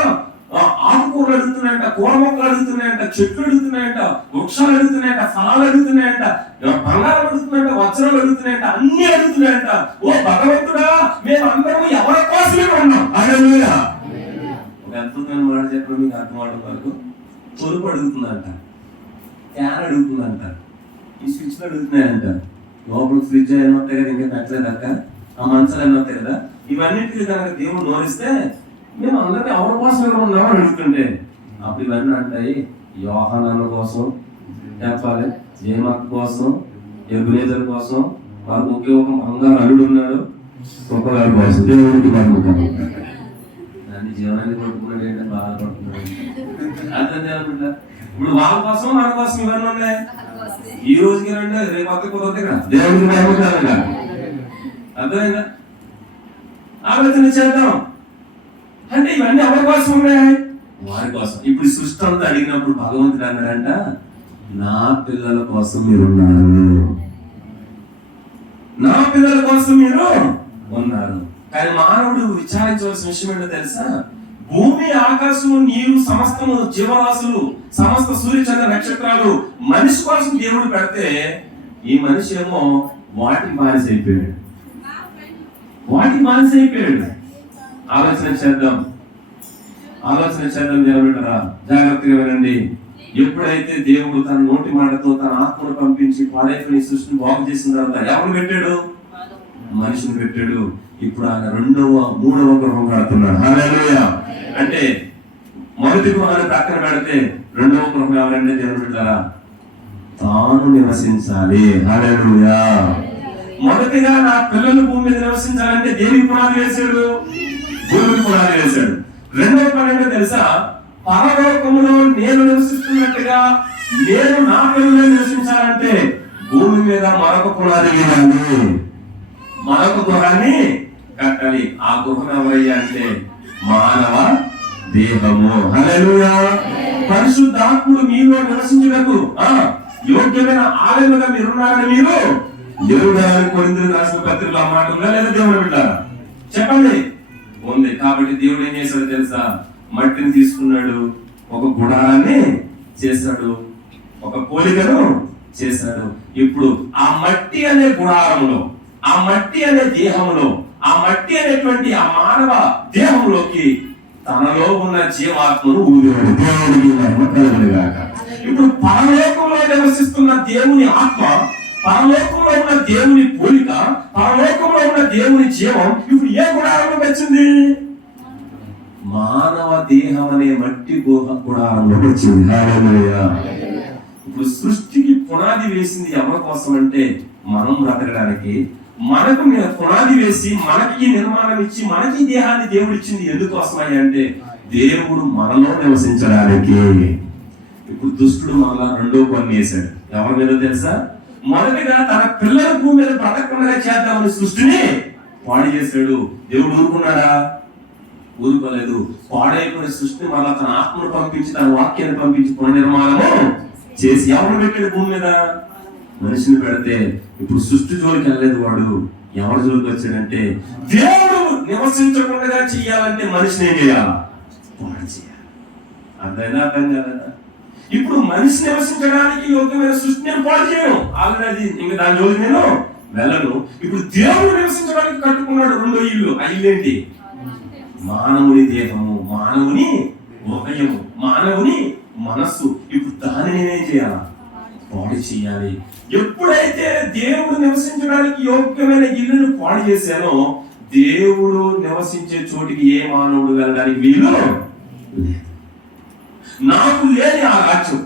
ఆకుకూరలు అడుగుతున్నాయంట, కూర మొక్కలు అడుగుతున్నాయంట, చెట్లు అడుగుతున్నాయంట, వృక్షాలు అడుగుతున్నాయంట, ఫలాలు అడుగుతున్నాయంట, బంగారం అడుగుతున్నాయంట, వజ్రాలు అడుగుతున్నాయంట, అన్ని అడుగుతున్నాయంట. ఓ భగవంతుడా, మేము అందరం ఎవరి కోసమే ఉన్నాం. హల్లెలూయా. ఒక అద్భుతమైన మాట చెప్పడం మీకు అర్థం అవడం వరకు తొలుపు అడుగుతుందంట, ఫ్యాన్ అడుగుతుందంట, ఈ స్విచ్లు అడుగుతున్నాయంట, లోపల ఫ్రిడ్జ్ అయినా వస్తాయి కదా, ఇంకా పెట్టలేదక్క, ఆ మంచాలు అయినా వస్తాయి కదా. ఇవన్నిటికీ కనుక దేవుడు నోరిస్తే మేము అందరినీ ఎవరి కోసం ఉన్నామని అడుగుతుంటే అప్పుడు ఇవన్నీ అంటాయి యోహాను కోసం చెప్పాలి, జయమక్క కోసం, ఎబునేజర్ కోసం, వారికి ఒకే ఒక బంగారు అల్లుడు ఉన్నాడు, ఒక్కగారి కోసం దేవుడికి పంపుతాను. దాన్ని జీవనాన్ని కొట్టుకున్నాడు ఏంటంటే బాధపడుతున్నాడు. అర్థం. ఇప్పుడు వాళ్ళ కోసం మన కోసం ఇవన్నీ ఉన్నాయి. ఈ రోజుకి రండి, రేపు అక్క కుదరదు కదా, దేవుడికి పంపుతాను. అర్థమైందా? ఆలోచన చేద్దాం. అంటే ఇవన్నీ ఎవరి కోసం ఉన్నాయి? వారి కోసం. ఇప్పుడు సృష్టి అంతా అడిగినప్పుడు భగవంతుడు అన్నాడంట, నా పిల్లల కోసం మీరున్నారు, నా పిల్లల కోసం మీరు ఉన్నారు. కానీ మానవుడు విచారించవలసిన విషయం ఏంటో తెలుసా? భూమి, ఆకాశము, నీరు, సమస్తము జీవరాశులు, సమస్త సూర్య చంద్ర నక్షత్రాలు మనిషి కోసం దేవుడు పెడితే ఈ మనిషి ఏమో వాటికి బానిస అయిపోయాడు. ఆలోచన చేద్దాం జనబిడ్డరా, జాగ్రత్తగా వినండి. ఎప్పుడైతే దేవుడు తన నోటి మాటతో తన ఆత్మను పంపించి పాడైపోయిన సృష్టిని బాగు చేసిన తర్వాత ఎవరు పెట్టాడు? మనిషిని పెట్టాడు. ఇప్పుడు ఆయన మూడవ గృహం కడుతున్నాడు. హల్లెలూయా. అంటే మొదటి గృహాన్ని పక్కన పెడితే రెండవ గృహం ఎవరంటే దేవుడు పెట్టారా? తాను నివసించాలి. హల్లెలూయా. మొదటిగా నా పిల్లలు భూమి మీద నివసించాలంటే దేనికి పునాది వేశాడు? భూమికి పునాది వేశాడు. రెండవ పని ఏంటో తెలుసా? పరలోకములో నేను నివసిస్తున్నట్టుగా నేను నా పిల్లలు నివసించాలంటే భూమి మీద మరొక పునాది వేయాలి, మరొక గృహాన్ని కట్టాలి. ఆ గృహం ఎవరయ్యా అంటే మానవ దేహము. హల్లెలూయా. పరిశుద్ధాత్ముడు మీలో నివసించుటకు యోగ్యమైన ఆలయముగా మీరున్నారని మీరు కొరింథీయులకు రాసిన పత్రికలో ఆ మాట ఉందా లేదా? దేవుడు పెట్టారా? చెప్పండి. ఉంది. కాబట్టి దేవుడు ఏం చేశాడు తెలుసా? మట్టిని తీసుకున్నాడు, ఒక గుడారాన్ని చేశాడు, ఒక పోలికను చేశాడు. ఇప్పుడు ఆ మట్టి అనే గుడారంలో, ఆ మట్టి అనే దేహంలో, ఆ మట్టి అనేటువంటి ఆ మానవ దేహంలోకి తనలో ఉన్న జీవాత్మను ఊదాడు. ఇప్పుడు పరలోకంలో నివసిస్తున్న దేవుని ఆత్మ, పరలోకంలో ఉన్న దేవుని పోలిక, పరలోకంలో ఉన్న దేవుని జీవం ఇప్పుడు ఏ గుడారంలో వచ్చింది? మానవ దేహం అనే మట్టి గుడారంలో వచ్చింది. హల్లెలూయా. ఇప్పుడు సృష్టికి పునాది వేసింది ఎవరి కోసం అంటే మనం బ్రతకడానికి. మనకు పునాది వేసి మనకి నిర్మాణం ఇచ్చి మనకి దేహాన్ని దేవుడు ఇచ్చింది ఎందుకోసమని అంటే దేవుడు మనలో నివసించడానికి. ఇప్పుడు దుష్టుడు మనలా రెండో పని వేశాడు. ఎవరి మీద తెలుసా? మొదటిగా తన పిల్లల భూమి మీద బ్రతకకుండా చేద్దామని సృష్టిని పాడు చేశాడు. దేవుడు ఊరుకున్నాడా? ఊరుకోలేదు. పాడైపోయిన సృష్టిని మళ్ళా తన ఆత్మను పంపించి, తన వాక్యాన్ని పంపించి పునర్నిర్మాణము చేసి ఎవరు పెట్టాడు భూమి మీద? మనిషిని పెడితే ఇప్పుడు సృష్టి జోలికి వెళ్ళలేదు. వాడు ఎవరి జోలికి వచ్చాడంటే దేవుడు నివసించకుండా చెయ్యాలంటే మనిషిని ఏం చేయాలా? పాడు చేయాలి. అర్థం కాదా? ఇప్పుడు మనిషి నివసించడానికి యోగ్యమైన సృష్టి నేను పాడు చేయను. ఆల్రెడీ ఇంకా దాని జోలికి నేను వెళ్ళను. ఇప్పుడు దేవుడు నివసించడానికి కట్టుకున్నాడు రెండో ఇల్లు. ఆ ఇల్లు ఏంటి? మానవుని దేహము, మానవుని హృదయము, మానవుని మనస్సు. ఇప్పుడు దానిని నేనేం చేయాలా? పాడు చేయాలి. ఎప్పుడైతే దేవుడు నివసించడానికి యోగ్యమైన ఇల్లును పాడు చేశానో, దేవుడు నివసించే చోటికి ఏ మానవుడు వెళ్ళడానికి వీలు లేదు. నాకు లేని ఆ రాజ్యం,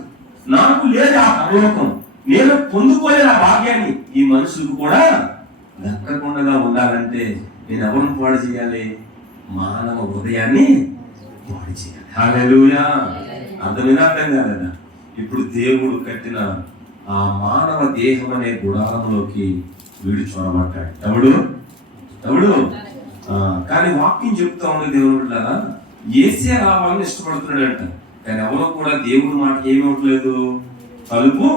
నాకు లేని ఆ పరలోకం, నేను పొందుకోలేని ఆ భాగ్యాన్ని ఈ మనుషులకు కూడా దక్కకుండా ఉండాలంటే నేను ఎవరిని పాడు చేయాలి? మానవ హృదయాన్ని పాడు చేయాలి. హల్లెలూయా. అర్థమైనా అర్థం కాలేదా? ఇప్పుడు దేవుడు కట్టిన ఆ మానవ దేహం అనే గుడారంలోకి వీడు చొరబడ్డాడు. ఎవడు? కానీ వాక్యం చెప్తా ఉంది దేవుడు బిడ్డలారా, యేసే రావాలని ఇష్టపడుతున్నాడంట. కానీ ఎవరో కూడా దేవుడి మాట ఏమవట్లేదు, తలుపు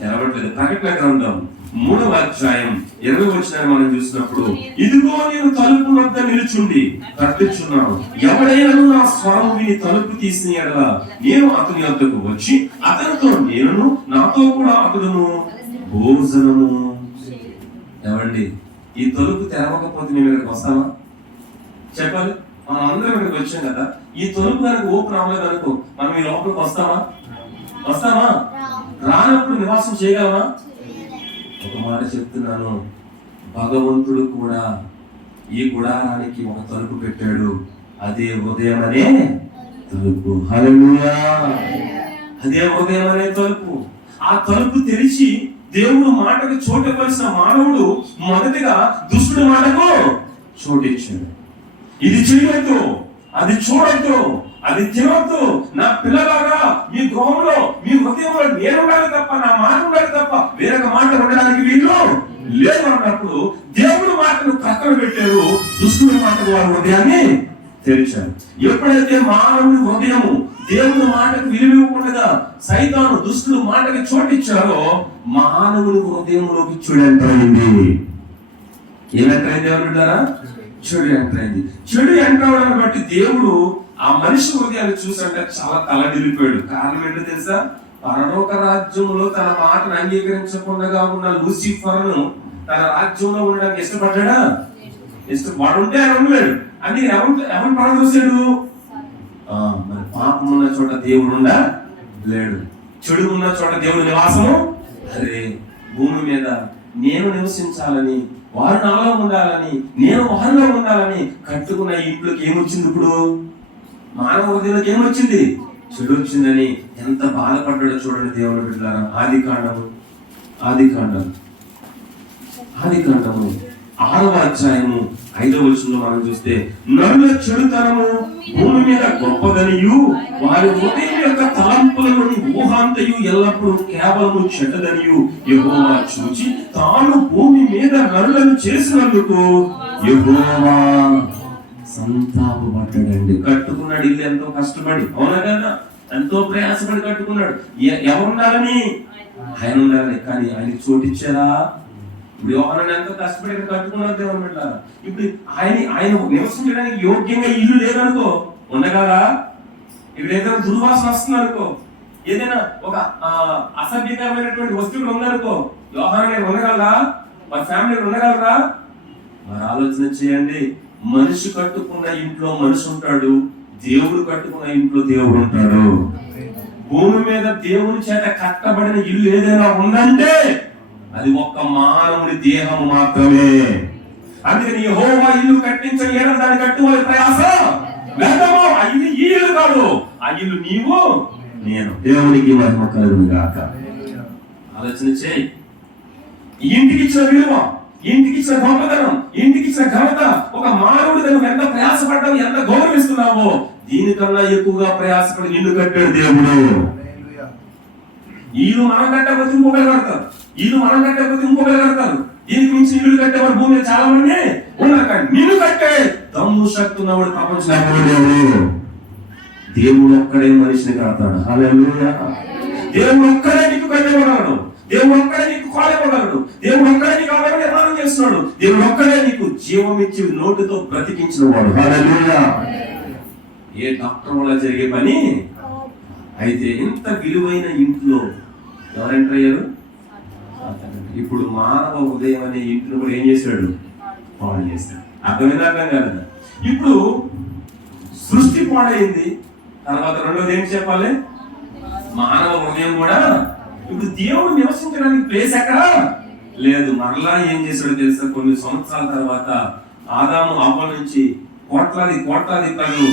తెరవట్లేదు. ప్రకటన గ్రంథం 3వ అధ్యాయం 20వ వచనాన్ని మనం చూసినప్పుడు, ఇదిగో నేను తలుపు వద్ద నిలుచుండి తట్టుచున్నాను, ఎవడైనా నా స్వరం విని తలుపు తీసిన యెడల నేను అతని వద్దకు వచ్చి అతనితో నేనును నాతో కూడా అతడును భోజనము. ఏమండి, ఈ తలుపు తెరవకపోతే మేము ఇక్కడికి వస్తామా? చెప్పాలి. మనం అందరం ఇక్కడికి వచ్చాం కదా, ఈ తలుపు కనుక ఓపెన్ అవ్వలేదు అనుకో, మనం ఈ లోపలికి వస్తామా? రానప్పుడు నివాసం చేయగలమా? ఒక మాట చెప్తున్నాను, భగవంతుడు కూడా ఈ గుడారానికి ఒక తలుపు పెట్టాడు. అదే హృదయం అనే తలుపు. హల్లెలూయా. అదే హృదయం అనే తలుపు. ఆ తలుపు తెరిచి దేవుడు మాటకు చోటివ్వాల్సిన మానవుడు మొదటిగా దుష్టుడి మాటకు చోటిచ్చాడు. ఇది చేయవద్దు, అది చూడొద్దు, అది తినవద్దు. నా పిల్లలాగా మీ గృహంలో, మీ హృదయంలో నేను ఉండాలి తప్ప, నా మాట ఉండాలి తప్ప వేరొక మాట ఉండడానికి వీళ్ళు లేదు అన్నప్పుడు దేవుడి మాటను ప్రక్కన పెట్టారు, దుష్టుడి మాటకు వారి హృదయాన్ని తెరిచారు. ఎప్పుడైతే మానవుడి హృదయము దేవుడి మాటకు విలువివ్వకుండా సైతాను దుష్టుడు మాటకి చోటిచ్చారో, మానవుడి హృదయంలోకి చెడు ఎంటర్ అయింది. ఏమంటారు దేవుడు బిడ్డారా? చెడు ఎంటర్ అయింది. చెడు ఎంటర్ అవడాన్ని బట్టి దేవుడు ఆ మనిషి హృదయాన్ని చూసంటే చాలా తలడిల్లిపోయాడు. కారణం ఏంటో తెలుసా? పరలోక రాజ్యంలో తన మాటను అంగీకరించకుండా ఉన్న లూసిఫర్ను తన రాజ్యంలో ఉండడానికి ఇష్టపడ్డా? వాడుంటే ఆయన ఉండలేడు. అని ఎవరు పడ చూసాడు? మరి పాపం ఉన్న చోట దేవుడు లేడు, చెడు ఉన్న చోట దేవుడు నివాసము. అరే, భూమి మీద నేను నివసించాలని, వారు నాలో ఉండాలని, నేను వారిలో ఉండాలని కట్టుకున్న ఇంట్లోకి ఏమొచ్చింది? ఇప్పుడు మానవ హృదయంలోకి ఏమొచ్చింది? చెడు వచ్చిందని ఎంత బాధపడ్డాడో చూడండి దేవుడు బిడ్డలారా. ఆదికాండము 6వ అధ్యాయము 5వ వచనంలో మనం చూస్తే, నరుల చెడుతనము భూమి మీద గొప్పదనియు వారి హృదయం యొక్క తలంపులలోని ఊహాంతయు ఎల్లప్పుడూ కేవలము చెడ్డదనియు యెహోవా చూచి తాను భూమి మీద నరులను చేసినందుకు యెహోవా సంతాపపడ్డాడండి. కట్టుకున్నాడు ఇల్లు ఎంతో కష్టపడి, అవునా కదా? ఎంతో ప్రయాసపడి కట్టుకున్నాడు. ఎవరుండాలని? ఆయన ఉండాలి. కానీ ఆయనకి చోటిచ్చారా? ఇప్పుడు యోహాను ఎంతో కష్టపడి కట్టుకున్నారు దేవుని బిడ్డలారా. ఇప్పుడు ఆయన నివసించడానికి యోగ్యంగా ఇల్లు లేదనుకో, ఉండగలరా? ఇప్పుడు ఏదైనా దుర్వాసన వస్తుంది అనుకో, ఏదైనా ఒక అసభ్యకరమైనటువంటి వస్తువులు ఉందనుకో, యోహాను ఉండగలరా? వారి ఫ్యామిలీ ఉండగలరా? మరి ఆలోచన చేయండి. మనిషి కట్టుకున్న ఇంట్లో మనిషి ఉంటాడు, దేవుడు కట్టుకున్న ఇంట్లో దేవుడు ఉంటాడు. భూమి మీద దేవుని చేత కట్టబడిన ఇల్లు ఏదైనా ఉందంటే అది ఒక్క మానవుడి దేహం మాత్రమే. అందుకని యెహోవా ఇల్లు కట్టించని ఏడ దాన్ని కట్టుకోవాలి ప్రయాస వ్యర్థము. ఆ ఇల్లు ఈ ఇల్లు కాదు, ఆ ఇల్లు నీవు నేను. దేవునికి మహిమ కలుగును గాక. ఆలోచన చేయి. ఇంటికి ఇచ్చిన విలువ, ఇంటికి ఇచ్చిన గొప్పతనం, ఇంటికి ఇచ్చిన ఘనత, ఒక మానవుడు నువ్వు ఎంత ప్రయాసపడ్డావు, ఎంత గౌరవిస్తున్నావో దీనికన్నా ఎక్కువగా ప్రయాసపడి నిన్ను కట్టాడు దేవుడు. ఇల్లు మనం కట్టకపోతే ఇంకొకరు కడతారు, ఇల్లు మనం కట్టకపోతే ఇంకొకరు కడతారు. దీనికి మించి ఇల్లు కట్టేవారు భూమి మీద చాలా మంది ఉన్నారు. కానీ నిన్ను కట్టే దమ్ము శక్తి ఉన్నవాడు ప్రపంచంలో దేవుడు ఒక్కడే మనిషిని కడతాడు. హల్లెలూయా. దేవుడు ఒక్కడే నీకు కట్టేవాడు, దేవుడు ఒక్కడే నీకు కాలేవాడు, దేవుడు ఒక్కడే నీకు ఆలయం నిర్మాణం చేస్తున్నాడు, దేవుడు ఒక్కడే నీకు జీవం ఇచ్చి నోటితో బ్రతికించిన వాడు. హల్లెలూయా. ఏ డాక్టర్ వల్ల జరిగే పని అయితే ఇంత విలువైన ఇంట్లో ఎవరు ఎంటర్ అయ్యారు? ఇప్పుడు మానవ హృదయం అనే ఇంటిని కూడా ఏం చేశాడు? పాడు చేశాడు. అర్థమైంది? అర్థం కాదు. ఇప్పుడు సృష్టి పాడైంది, తర్వాత రెండోది ఏం చెప్పాలి? మానవ హృదయం కూడా. ఇప్పుడు దేవుడు నివసించడానికి ప్లేస్ ఎక్కడ లేదు. మరలా ఏం చేశాడో తెలుసా? కొన్ని సంవత్సరాల తర్వాత ఆదాము అవ్వ నుంచి కోట్లాది ప్రజలు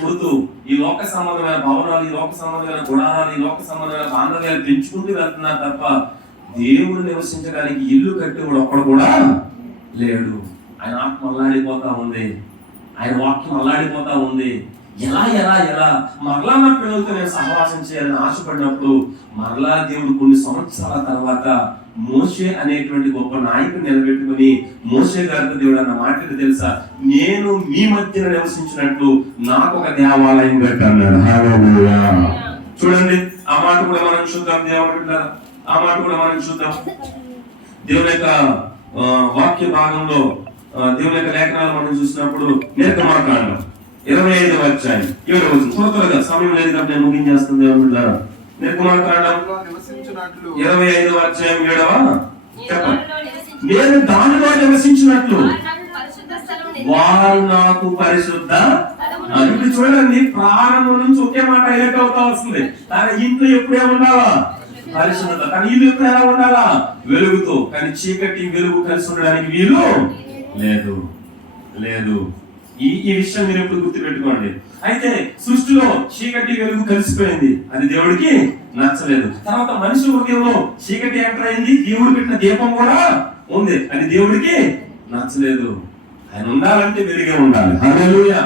పుడుతూ ఈ లోక సంబంధమైన భవనాలు, ఈ లోక సంబంధమైన గుణాలు, ఈ లోక సంబంధమైన బాంధవ్యాలు పెంచుకుంటూ వెళ్తున్నారు తప్ప దేవుడు నివసించడానికి ఇల్లు కట్టేవాడు ఒక్కడు కూడా లేడు. ఆయన ఆత్మ అల్లాడిపోతా ఉంది, ఆయన వాక్యం అల్లాడిపోతా ఉంది. ఎలా మరలా నా పిల్లలతో నేను సహవాసం చేయాలని ఆశపడినప్పుడు మరలా దేవుడు కొన్ని సంవత్సరాల తర్వాత మోషే అనేటువంటి గొప్ప నాయకుడు నిలబెట్టుకుని మోషే గారితో దేవుడు అన్న మాటలు తెలుసా? నేను మీ మధ్యన నివసించినట్లు నాకు ఒక దేవాలయం కట్టన్నాడు. హల్లెలూయా. చూడండి, ఆ మాట కూడా మనం చూద్దాం. ఆ మాట కూడా మనం చూద్దాం. దేవుని యొక్క వాక్య భాగంలో, దేవుని యొక్క లేఖనాలు మనం చూసినప్పుడు నిర్గమాకాండం 25వ అధ్యాయం 7వ వచనం. త్వరగా సమయం లేదు కాబట్టి నేను ముగించేస్తుంది. దేవుడు నిర్గమాకాండం 25వ అధ్యాయం 7వ చెప్పండి. నేను దానిలో నివసించినట్లు వారు నాకు పరిశుద్ధ. ఇప్పుడు చూడండి, ప్రారంభం నుంచి ఒకే మాట హైలైట్ అవుతా వస్తుంది. కానీ ఇంట్లో ఎప్పుడే ఉండాలా? పరిశుద్ధత. కానీ ఇల్లు ఎప్పుడు ఎలా ఉండాలా? వెలుగుతో. కానీ చీకటి వెలుగు కలిసి ఉండడానికి వీలు లేదు. ఈ విషయం మీరు ఎప్పుడు గుర్తుపెట్టుకోండి. అయితే సృష్టిలో చీకటి వెలుగు కలిసిపోయింది, అది దేవుడికి నచ్చలేదు. తర్వాత మనిషి హృదయంలో చీకటి ఎంటర్ అయింది, దేవుడు పెట్టిన దీపం కూడా ఉంది, అది దేవుడికి నచ్చలేదు. ఆయన ఉండాలంటే వెలుగే ఉండాలి. హల్లెలూయా.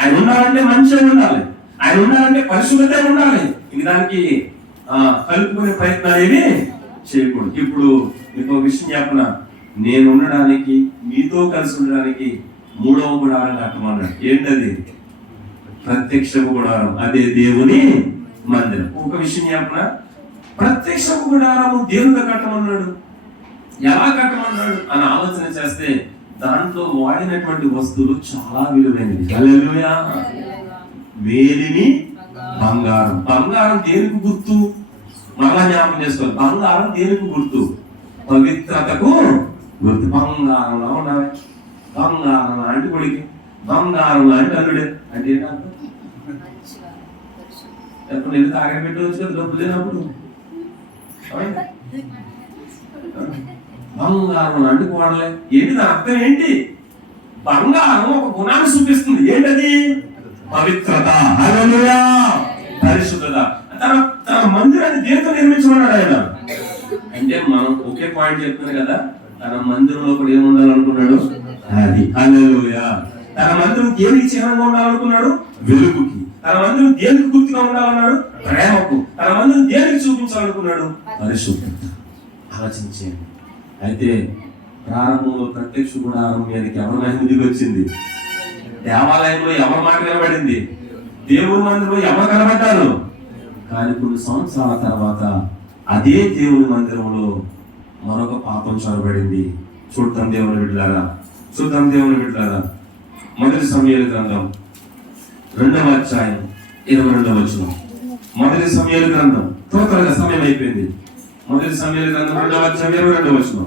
ఆయన ఉండాలంటే మంచిగా ఉండాలి, ఆయన ఉండాలంటే పరిశుభ్రత ఉండాలి. ఇది దానికి కలుపుకునే ప్రయత్నాలు ఏమి చేయకూడదు. ఇప్పుడు మీకు ఒక విషయం చెప్పనా, నేను ఉండడానికి, మీతో కలిసి ఉండడానికి 3వ గుడారం కట్టమన్నాడు. ఏంటది? ప్రత్యక్షపు గుడారం. అదే దేవుని మందిరం. ఒక విషయం చెప్పనా, ప్రత్యక్షపు గుడారము దేవునిగా కట్టమన్నాడు. ఎలా కట్టమన్నాడు అని ఆలోచన చేస్తే దాంట్లో వాడినటువంటి వస్తువులు చాలా విలువైనవి. హల్లెలూయా. వేలిని బంగారం దేనికి గుర్తు? మరలా జ్ఞాపకం చేసుకోవాలి. బంగారం దేనికి గుర్తు? పవిత్రతకు గుర్తు. బంగారంలో ఉండాలి. బంగారం లాంటి కొడుకు, బంగారం లాంటి అల్లుడే అంటే ఏంటంటే ఎప్పుడు నేను తాగబెట్టవచ్చు కదా డబ్బు లేనప్పుడు. బంగారం లాంటి కోడలే. ఏంటి దాని అర్థం? ఏంటి? బంగారం ఒక గుణాన్ని చూపిస్తుంది. ఏంటది? పవిత్రత. హల్లెలూయా. పరిశుద్ధత. తన మందిరాన్ని దేనితో నిర్మించుకున్నాడు ఆయన? అంటే మనం ఒకే పాయింట్ చెప్తున్నాం కదా, తన మందిరంలో కూడా ఏముండాలనుకున్నాడు? అది. హల్లెలూయా. తన మందిరం దేనికి చిహ్నంగా ఉండాలనుకున్నాడు? వెలుగుకి. తన మందిరం దేనికి గుర్తుగా ఉండాలన్నాడు? ప్రేమకు. తన మందిరం దేనికి చూపించాలనుకున్నాడు? పరిశుద్ధత. ఆలోచించేయండి. అయితే ప్రారంభంలో ప్రత్యక్ష గుడారం మీదకి ఎవరి మహిమ దిగి వచ్చింది? దేవాలయంలో ఎవరి మాట కనబడింది? దేవుని మందిరంలో ఎవరు కనబడ్డారు? కానీ కొన్ని సంవత్సరాల తర్వాత అదే దేవుని మందిరంలో మరొక పాపం చొరబడింది. చూద్దాం దేవుని బిడ్డలారా. మొదటి సమూయేలు గ్రంథం 2వ అధ్యాయం 22వ వచనం. మొదటి సమూయేలు గ్రంథం, త్వరగా సమయం అయిపోయింది. మొదటి సమూయేలు గ్రంథం 2వ అధ్యాయం 22వ వచనం.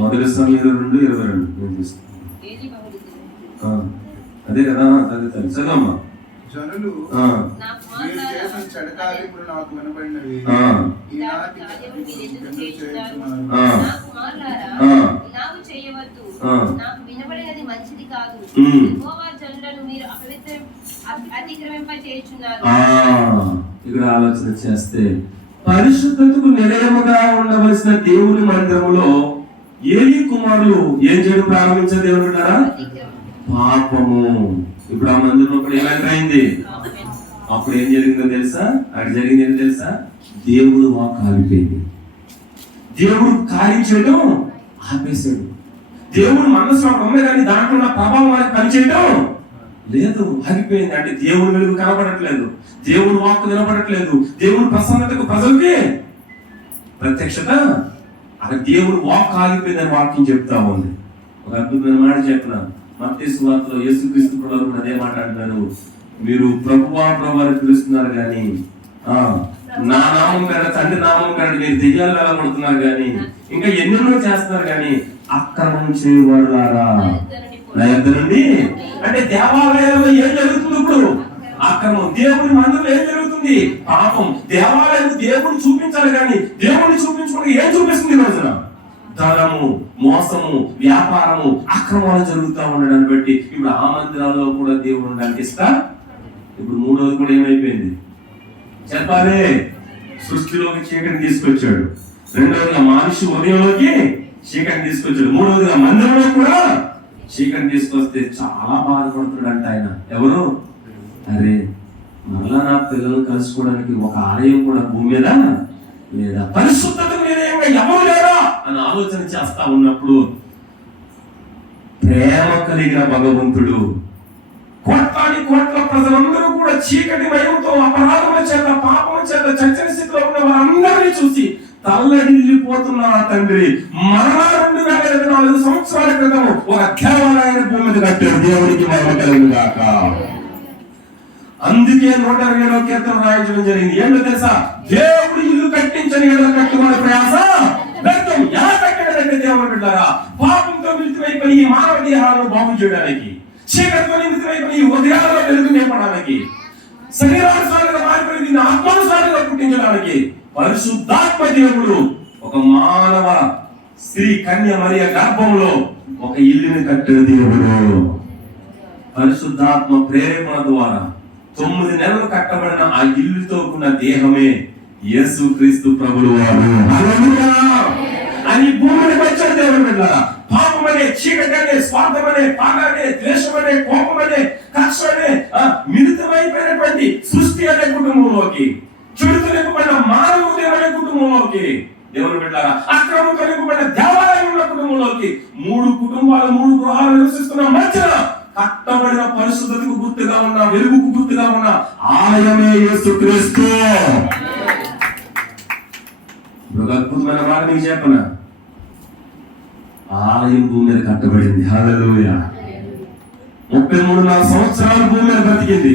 మొదటి సమూయేలు 2:22 అదే కదా. చదవమ్మా. జనులు చెడకాలిపులు నాకు వినబడినవి. నాకు వినబడినది మంచిది కాదు. యెహోవా జనులను మీరు అతిక్రమింప చేయుచున్నారు. ఇక్కడ ఆలోచన చేస్తే పరిశుద్ధతకు నిలయముగా ఉండవలసిన దేవుని మందిరములో ఏలీ కుమారులు ఏం చేయడం ప్రారంభించారు? దేవుడు పాపము. ఇప్పుడు ఆ మందిరం అప్పుడు ఏమైంది? అప్పుడు ఏం జరిగిందో తెలుసా? అక్కడ జరిగింది ఏంటో తెలుసా? దేవుడు వాక్ ఆగిపోయింది. దేవుడు కార్యం చేయడం ఆపేశాడు. దేవుడు మనసులో బొమ్మే కానీ దాంట్లో ఉన్న ప్రభావం అనేది పనిచేయడం లేదు, ఆగిపోయింది. అంటే దేవుడు వెలుగు కనబడట్లేదు, దేవుడు వాక్ వినబడట్లేదు, దేవుడు ప్రసన్నతకు ప్రజలకి ప్రత్యక్షత అక్కడ దేవుడు వాక్ ఆగిపోయిందని వాక్యం చెప్తా ఉంది. ఒక అద్భుతమైన మాట చెప్పిన మత్తయి సువార్తలో యేసుక్రీస్తు ప్రభువు అదే మాట అంటున్నాను, మీరు ప్రభువా ప్రభు అని పిలుస్తున్నారు కానీ నా నామం కాడ తండ్రి నామం కాడ మీరు దెయ్యాలు వెళ్ళగొడుతున్నారు కానీ ఇంకా ఎన్నెన్నో చేస్తున్నారు కానీ అక్రమం చేయవారులారా నా యొద్ద నుండి. అంటే దేవాలయంలో ఏం జరుగుతుంది ఇప్పుడు? అక్రమం. దేవుని మందిరంలో ఏం జరుగుతుంది? పాపం. దేవాలయం దేవుడిని చూపించాలి కానీ దేవుడిని చూపించుకుంటే ఏం చూపిస్తుంది ఈ రోజున? ధనము, మోసము, వ్యాపారము, అక్రమాలు జరుగుతూ ఉండడాన్ని బట్టి ఇప్పుడు ఆ మందిరాల్లో కూడా దేవుడు ఉండడానికి ఇస్తా. ఇప్పుడు మూడోది కూడా ఏమైపోయింది చెప్పాలి? సృష్టిలోకి చీకటిని తీసుకొచ్చాడు. రెండవదిగా మనిషి ఉదయంలోకి చీకటిని తీసుకొచ్చాడు. మూడవదిగా మందిరంలో కూడా చీకటిని తీసుకొస్తే చాలా బాధపడుతున్నాడంట ఆయన. ఎవరు? అరే మళ్ళా నా పిల్లలు కలుసుకోవడానికి ఒక ఆలయం కూడా భూమి మీద లేదా, పరిశుద్ధత మీద ఎవరు లేరా అని ఆలోచన చేస్తా ఉన్నప్పుడు ప్రేమ కలిగిన భగవంతుడు కోట్లాది కోట్ల ప్రజలందరూ కూడా చీకటి భయంతో అపరాధముల చేత పాపముల చేత చచ్చని స్థితిలో ఉన్న వారందరినీ చూసి తల్లడిల్లిపోతున్న ఆ తండ్రి మరలా 2024 సంవత్సరాల క్రితం ఒక దేవాలయాన్ని భూమి మీద కట్టారు. దేవునికి మహిమ కలుగును గాక. అందుకే 120వ కీర్తన రాయించడం జరిగింది. ఏంటో తెలుసా? దేవుడు ఇల్లు కట్టించని ఇళ్ళ కట్టుకునే ప్రయాస వ్యర్థం. ఎలా కట్టాడంటే దేవుడు బిడ్డలారా, పాపంతో మిళితమైపోయి ఈ మానవ దేహాలను బాగు చేయడానికి, చీకటితో నిమిత్తమైపోయి ఈ హృదయాలలో వెలుగు నింపడానికి, శరీరానుసారంగా మారిపోయి దీన్ని ఆత్మానుసారంగా పుట్టించడానికి పరిశుద్ధాత్మ దేవుడు ఒక మానవ స్త్రీ కన్య మరియ గర్భంలో ఒక ఇల్లుని కట్టిన దేవుడు. పరిశుద్ధాత్మ ప్రేరేపణ ద్వారా 9 నెలలు కట్టబడిన ఆ ఇల్లుతో ఉన్న దేహమే యేసుక్రీస్తు ప్రభువు వారు. హల్లెలూయా. అని భూమిని వచ్చాడు దేవుడు బిడ్డలారా. పాపమనే, చీకటనే, స్వార్థమనే, పాపమనే, ద్వేషమనే, కోపమనే, కక్షమనే మిళితమైపోయినటువంటి సృష్టి అనే కుటుంబంలోకి, చెడుతో నింపబడిన మానవ హృదయం అనే కుటుంబంలోకి, దేవుని బిడ్డలారా అక్రమంతో నింపబడిన దేవాలయం ఉన్న కుటుంబంలోకి 3 కుటుంబాలు 3 గృహాలు నివసిస్తున్న మధ్యన కట్టబడిన పరిశుద్ధతకు గుర్తుగా ఉన్న, వెలుగుకు గుర్తుగా ఉన్న ఆలయమే యేసుక్రీస్తు. ఒక అద్భుతమైన మాట మీకు చెప్పనా, ఆలయం భూమి మీద కట్టబడింది. హల్లెలూయా. 33 సంవత్సరాలు భూమి మీద బ్రతికింది.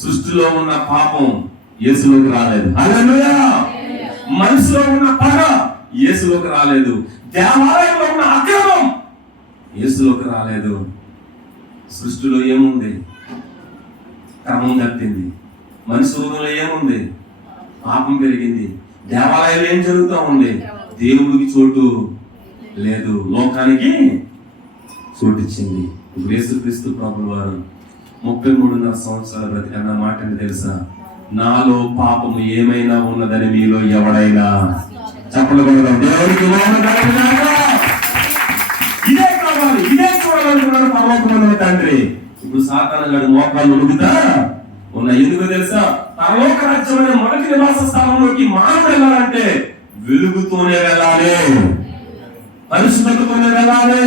సృష్టిలో ఉన్న పాపం యేసులోకి రాలేదు. హల్లెలూయా. మనసులో ఉన్న పగ యేసులోకి రాలేదు. దేవాలయంలో ఉన్న అక్రమం యేసులోకి రాలేదు. సృష్టిలో ఏముంది? క్రమం తప్పింది. మనిషి హృదయంలో ఏముంది? పాపం పెరిగింది. దేవాలయంలో ఏం జరుగుతూ ఉంది? దేవుడికి చోటు లేదు, లోకానికి చోటు ఇచ్చింది. ఇప్పుడు యేసుక్రీస్తు ప్రభువు వారు 33.5 సంవత్సరాలు బ్రతికన్న మాట తెలుసా? నాలో పాపము ఏమైనా ఉన్నదని మీలో ఎవడైనా చెప్పగలగడం. దేవుడికి ఇదే కావాలి, ఇదే చూడాలనుకున్నాడు పరలోకమందున్న తండ్రి. ఇప్పుడు సాతాను గారి మోకాళ్ళు ఉడుకుతా ఉన్నాయి. ఎందుకు తెలుసా? పరలోక రాజ్యం అనే మొదటి నివాస స్థానంలోకి మానవుడు వెళ్ళాలంటే వెలుగుతోనే వెళ్ళాలి, పరిశుద్ధతతోనే వెళ్ళాలి,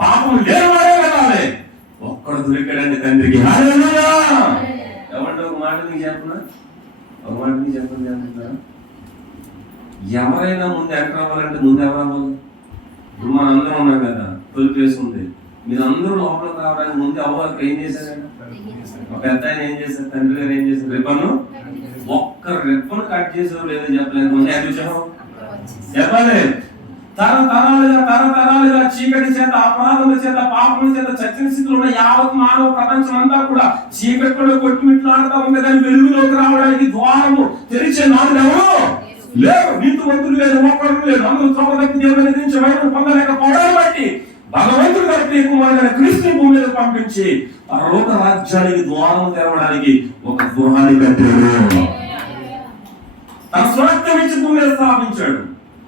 పాపం లేనివాడే వెళ్ళాలి. ఒక్కడు దొరికాడండి తండ్రికి. హల్లెలూయా. ఎవరంటే ఒక మాట నీకు చెప్పనా, ఒక మాట నీకు చెప్పండి అనుకుంటారా? ఎవరైనా ముందు ఎంటర్ అవ్వాలంటే ముందు ఎవరు అవ్వాలి? ఇప్పుడు మన అందరం ఉన్నాం కదా, తొలి ప్లేస్ ఉంది. మీరు అందరూ లోపలికి రావడానికి ముందు అవ్వాలి. ఏం చేశారు? ఒక పెద్ద ఆయన ఏం చేశారు? తండ్రి గారు ఏం చేశారు? రిబ్బను, ఒక్క రిబ్బను కట్ చేసారు లేదో చెప్పలేదు. ముందు ఎక్కడ చెప్పాలి? తరతరాలుగా చీకటి చేత, అపరాధముల చేత, పాపముల చేత చచ్చిన స్థితిలో ఉన్న యావత్ మానవ ప్రపంచం అంతా కూడా చీకట్లో కొట్టుమిట్లాడుతూ ఉంది. కానీ వెలుగులోకి రావడానికి ద్వారము తెరిచే నాదుడు ఎవరు లేరు. నీతిమంతులు లేదు, ఒక్కరు లేదు. అందరూ త్రోవదప్పి దేవుని గురించి వైపు పొందలేకపోవడాన్ని బట్టి భగవంతుడు తన ప్రియకుమారుడైన క్రీస్తుని భూమి మీద పంపించి పరలోక రాజ్యానికి ద్వారం తెరవడానికి ఒక గృహాన్ని కట్టాడు. తన స్వార్థం ఇచ్చి భూమి మీద స్థాపించాడు.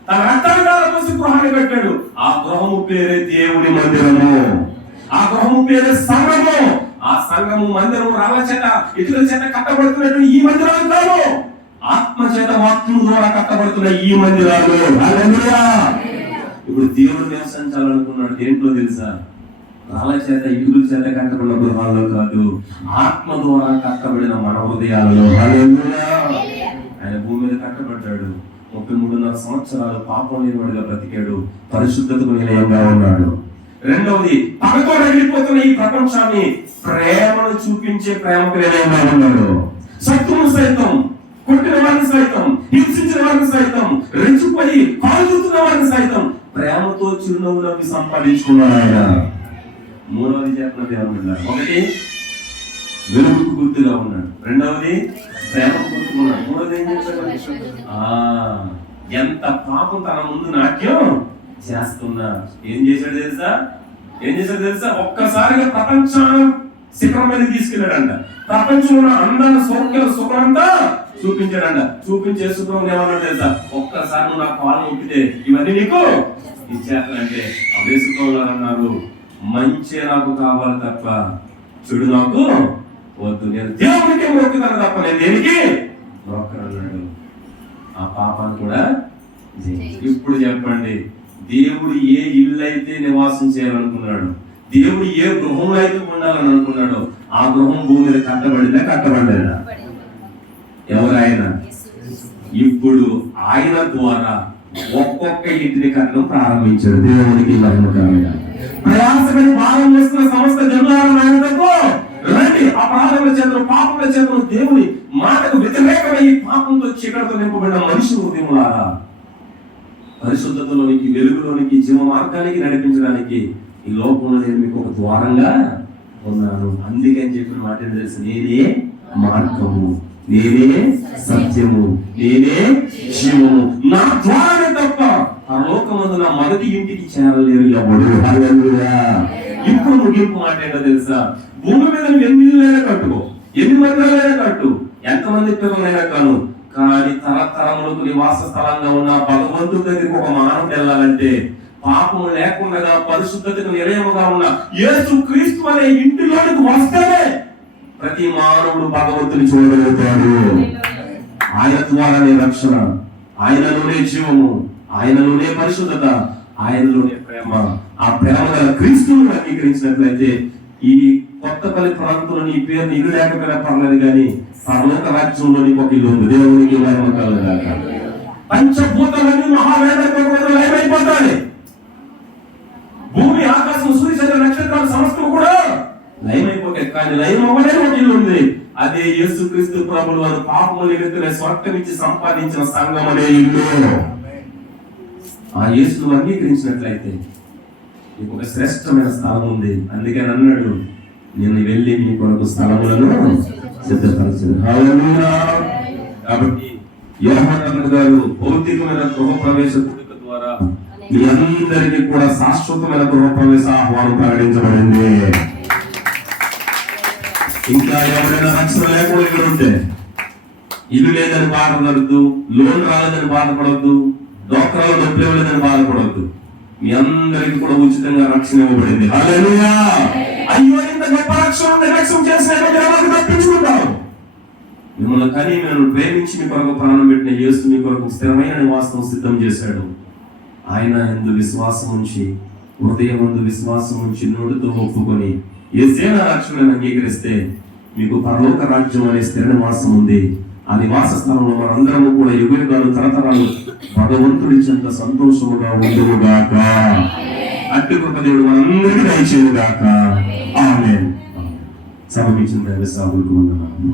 తన రక్తాన్ని పోసి గృహాన్ని కట్టాడు. ఆ గృహము పేరే దేవుని మందిరము. ఆ గృహము పేరే సంఘము. ఆ సంఘము మందిరము రాళ్ళ చేత, ఇతరుల చేత కట్టబడుతున్నటువంటి ఈ మందిరాలు కాదు, ఆత్మ చేత వాక్యం ద్వారా కట్టబడుతున్న ఈ మందిరాలు. హల్లెలూయా. ఇప్పుడు దేవుడు నివసించాలనుకున్నాడు దేంట్లో తెలుసా? రాళ్ళ చేత, ఇటుకల చేత కట్టబడిన గృహాల్లో కాదు, ఆత్మ ద్వారా కట్టబడిన మన హృదయాలలో. హల్లెలూయా. ఆయన భూమి మీద కట్టబడ్డాడు. 33.5 సంవత్సరాలు పాపం లేనివాడిగా బ్రతికాడు, పరిశుద్ధతకు నిలయంగా ఉన్నాడు. రెండవది, పగతో రగిలిపోతున్న ఈ ప్రపంచాన్ని ప్రేమను చూపించే ప్రేమకు నిలయంగా ఉన్నాడు. శత్రువును సైతం, కొట్టిన వారిని సైతం, హింసించిన వారిని సైతం, రెచ్చిపోయి కాల్చుతున్న వారిని సైతం ప్రేమతో చిరునవ్వులోకి సంపాదించుకున్నాడు ఆయన. మూడవది చెప్పినది ఏమన్నా, ఒకటి వెలుగుకు గుర్తుగా ఉన్నాడు, రెండవది ప్రేమ గుర్తుకున్నాడు, మూడవది ఏం చెప్పాడు? ఎంత పాపం తన ముందు నాట్యం చేస్తున్నా ఏం చేశాడు తెలుసా? ఒక్కసారిగా ప్రపంచాన్ని శిఖరం మీద తీసుకెళ్ళాడంట. ప్రపంచంలో అందరి సౌఖ్యాల సుఖమంతా చూపించాడంట. చూపించే సుఖం ఏమన్నా తెలుసా? ఒక్కసారి నువ్వు నా పాలు ఒప్పితే ఇవన్నీ నీకు ఇచ్చేస్తానంటే అవే సుఖంలో అన్నారు, మంచి నాకు కావాలి తప్ప చెడు నాకు వద్దు, నేను దేవుడికే మొక్కుతాను తప్ప నేను దేనికి మొక్కనన్నాడు. ఆ పాపాన్ని కూడా ఇప్పుడు చెప్పండి, దేవుడు ఏ ఇల్లు అయితే నివాసం చేయాలనుకున్నాడు, దేవుడు ఏ గృహంలో అయితే ఉండాలని అనుకున్నాడో ఆ గృహం భూమి మీద కట్టబడలేదా? ఎవరైనా ఇప్పుడు ఆయన ద్వారా ఒక్కొక్క ఇంటిని కట్టడం ప్రారంభించాడు. దేవునికి ప్రయాసపడి భారం వేస్తున్న సమస్త జనులారో రండి, ఆ ప్రారంభ చేతులు పాపముల చేతులు దేవుని మాటకు వ్యతిరేకమై పాపంతో చీకటితో నింపబడిన మనిషి హృదయములారా, పరిశుద్ధతలోనికి, వెలుగులోనికి, జీవ మార్గానికి నడిపించడానికి ఈ లోకంలో నేను మీకు ఒక ద్వారంగా ఉన్నాను. అందుకని చెప్పిన మాట ఏం తెలుసు? నేనే మార్గము, నేనే సత్యము, నేనే జీవము, నా ద్వారమే తప్ప ఆ లోకమందు నా మొదటి ఇంటికి చేరలేరు ఎవడు. ఇప్పుడు ముగింపు మాట ఏంటో తెలుసా? భూమి మీద ఎన్ని ఇళ్ళైనా కట్టుకో, ఎన్ని మందిరాలైనా కట్టు, ఎంతమంది పిల్లలైనా కాను, కానీ తరతరములకు నివాస స్థలంగా ఉన్న భగవంతుడి దగ్గరికి ఒక మానవుడు వెళ్ళాలంటే పాపం లేకుండా పరిశుద్ధతకు నిలయముగా ఉన్న యేసు క్రీస్తు అనే ఇంటిలోనికి వస్తేనే ప్రతి మానవుడు భగవంతుని చూడగలుగుతాడు. ఆయన ద్వారానే రక్షణ, ఆయనలోనే జీవము, ఆయనలోనే పరిశుద్ధత, ఆయనలోనే ప్రేమ. ఆ ప్రేమ గల క్రీస్తును అంగీకరించినట్లయితే ఈ కొత్తపల్లి ప్రాంతంలో నీ పేరుని ఇల్లు లేకపోయినా పర్లేదు, కానీ పరలోక రాజ్యంలో నీకు ఒక ఇల్లు ఉంది. దేవునికి పంచభూతాలన్నీ మహావేదైపోతాయి. భూమి, ఆకాశం, సూర్యచంద్ర నక్షత్రాలు సమస్తం కూడా లయమైపోతాయి, కానీ లయం అవ్వలేదు ఒక ఇల్లు ఉంది. అదే యేసుక్రీస్తు ప్రభువు వారు పాపము నిమిత్తమే స్వర్గం ఇచ్చి సంపాదించిన సంఘం అనే ఇల్లు. ఆ యేసును అంగీకరించినట్లయితే నీకు ఒక శ్రేష్టమైన స్థలం ఉంది. అందుకని అన్నాడు, నేను వెళ్ళి మీ కొరకు స్థలములను సిద్ధపరచదు. కాబట్టి యోహాను గారు భౌతికమైన గృహప్రవేశ కూడిక ద్వారా మీ అందరికీ కూడా శాశ్వతమైన గృహప్రవేశ ఆహ్వానం ప్రకటించబడింది. ఇంకా ఎవరైనా రక్షణ లేకుండా ఇక్కడ ఉంటే, ఇల్లు లేదని బాధపడద్దు, లోన్ రాలేదని బాధపడద్దు, డోక్రాలో డబ్బులు ఇవ్వలేదని బాధపడద్దు. మీ అందరికి కూడా ఉచితంగా రక్షణ ఇవ్వబడింది. హల్లెలూయా! అయ్యో, ఇంత గొప్ప రక్షణ చేసిన తప్పించుకుంటాం. మిమ్మల్ని కని నన్ను ప్రేమించి మీ కొరకు ప్రాణం పెట్టిన యేసు మీ కొరకు స్థిరమైన నివాసం సిద్ధం చేశాడు. ఆయన యందు విశ్వాసం ఉంచి, హృదయం యందు విశ్వాసం ఉంచి, నోటితో ఒప్పుకొని యేసేన రక్షణను అంగీకరిస్తే మీకు పరలోక రాజ్యం అనే స్థిర నివాసం ఉంది. ఆ నివాస స్థలంలో మనందరము కూడా యుగాలు తరతరాలు భగవంతుడి చెంత సంతోషముగా ఉండుగాక. అట్టి కృప దేవుడు మనందరికీ దయచేయుగాక. ఆమేన్. సమర్పించిన సాగుకు వందనాలు.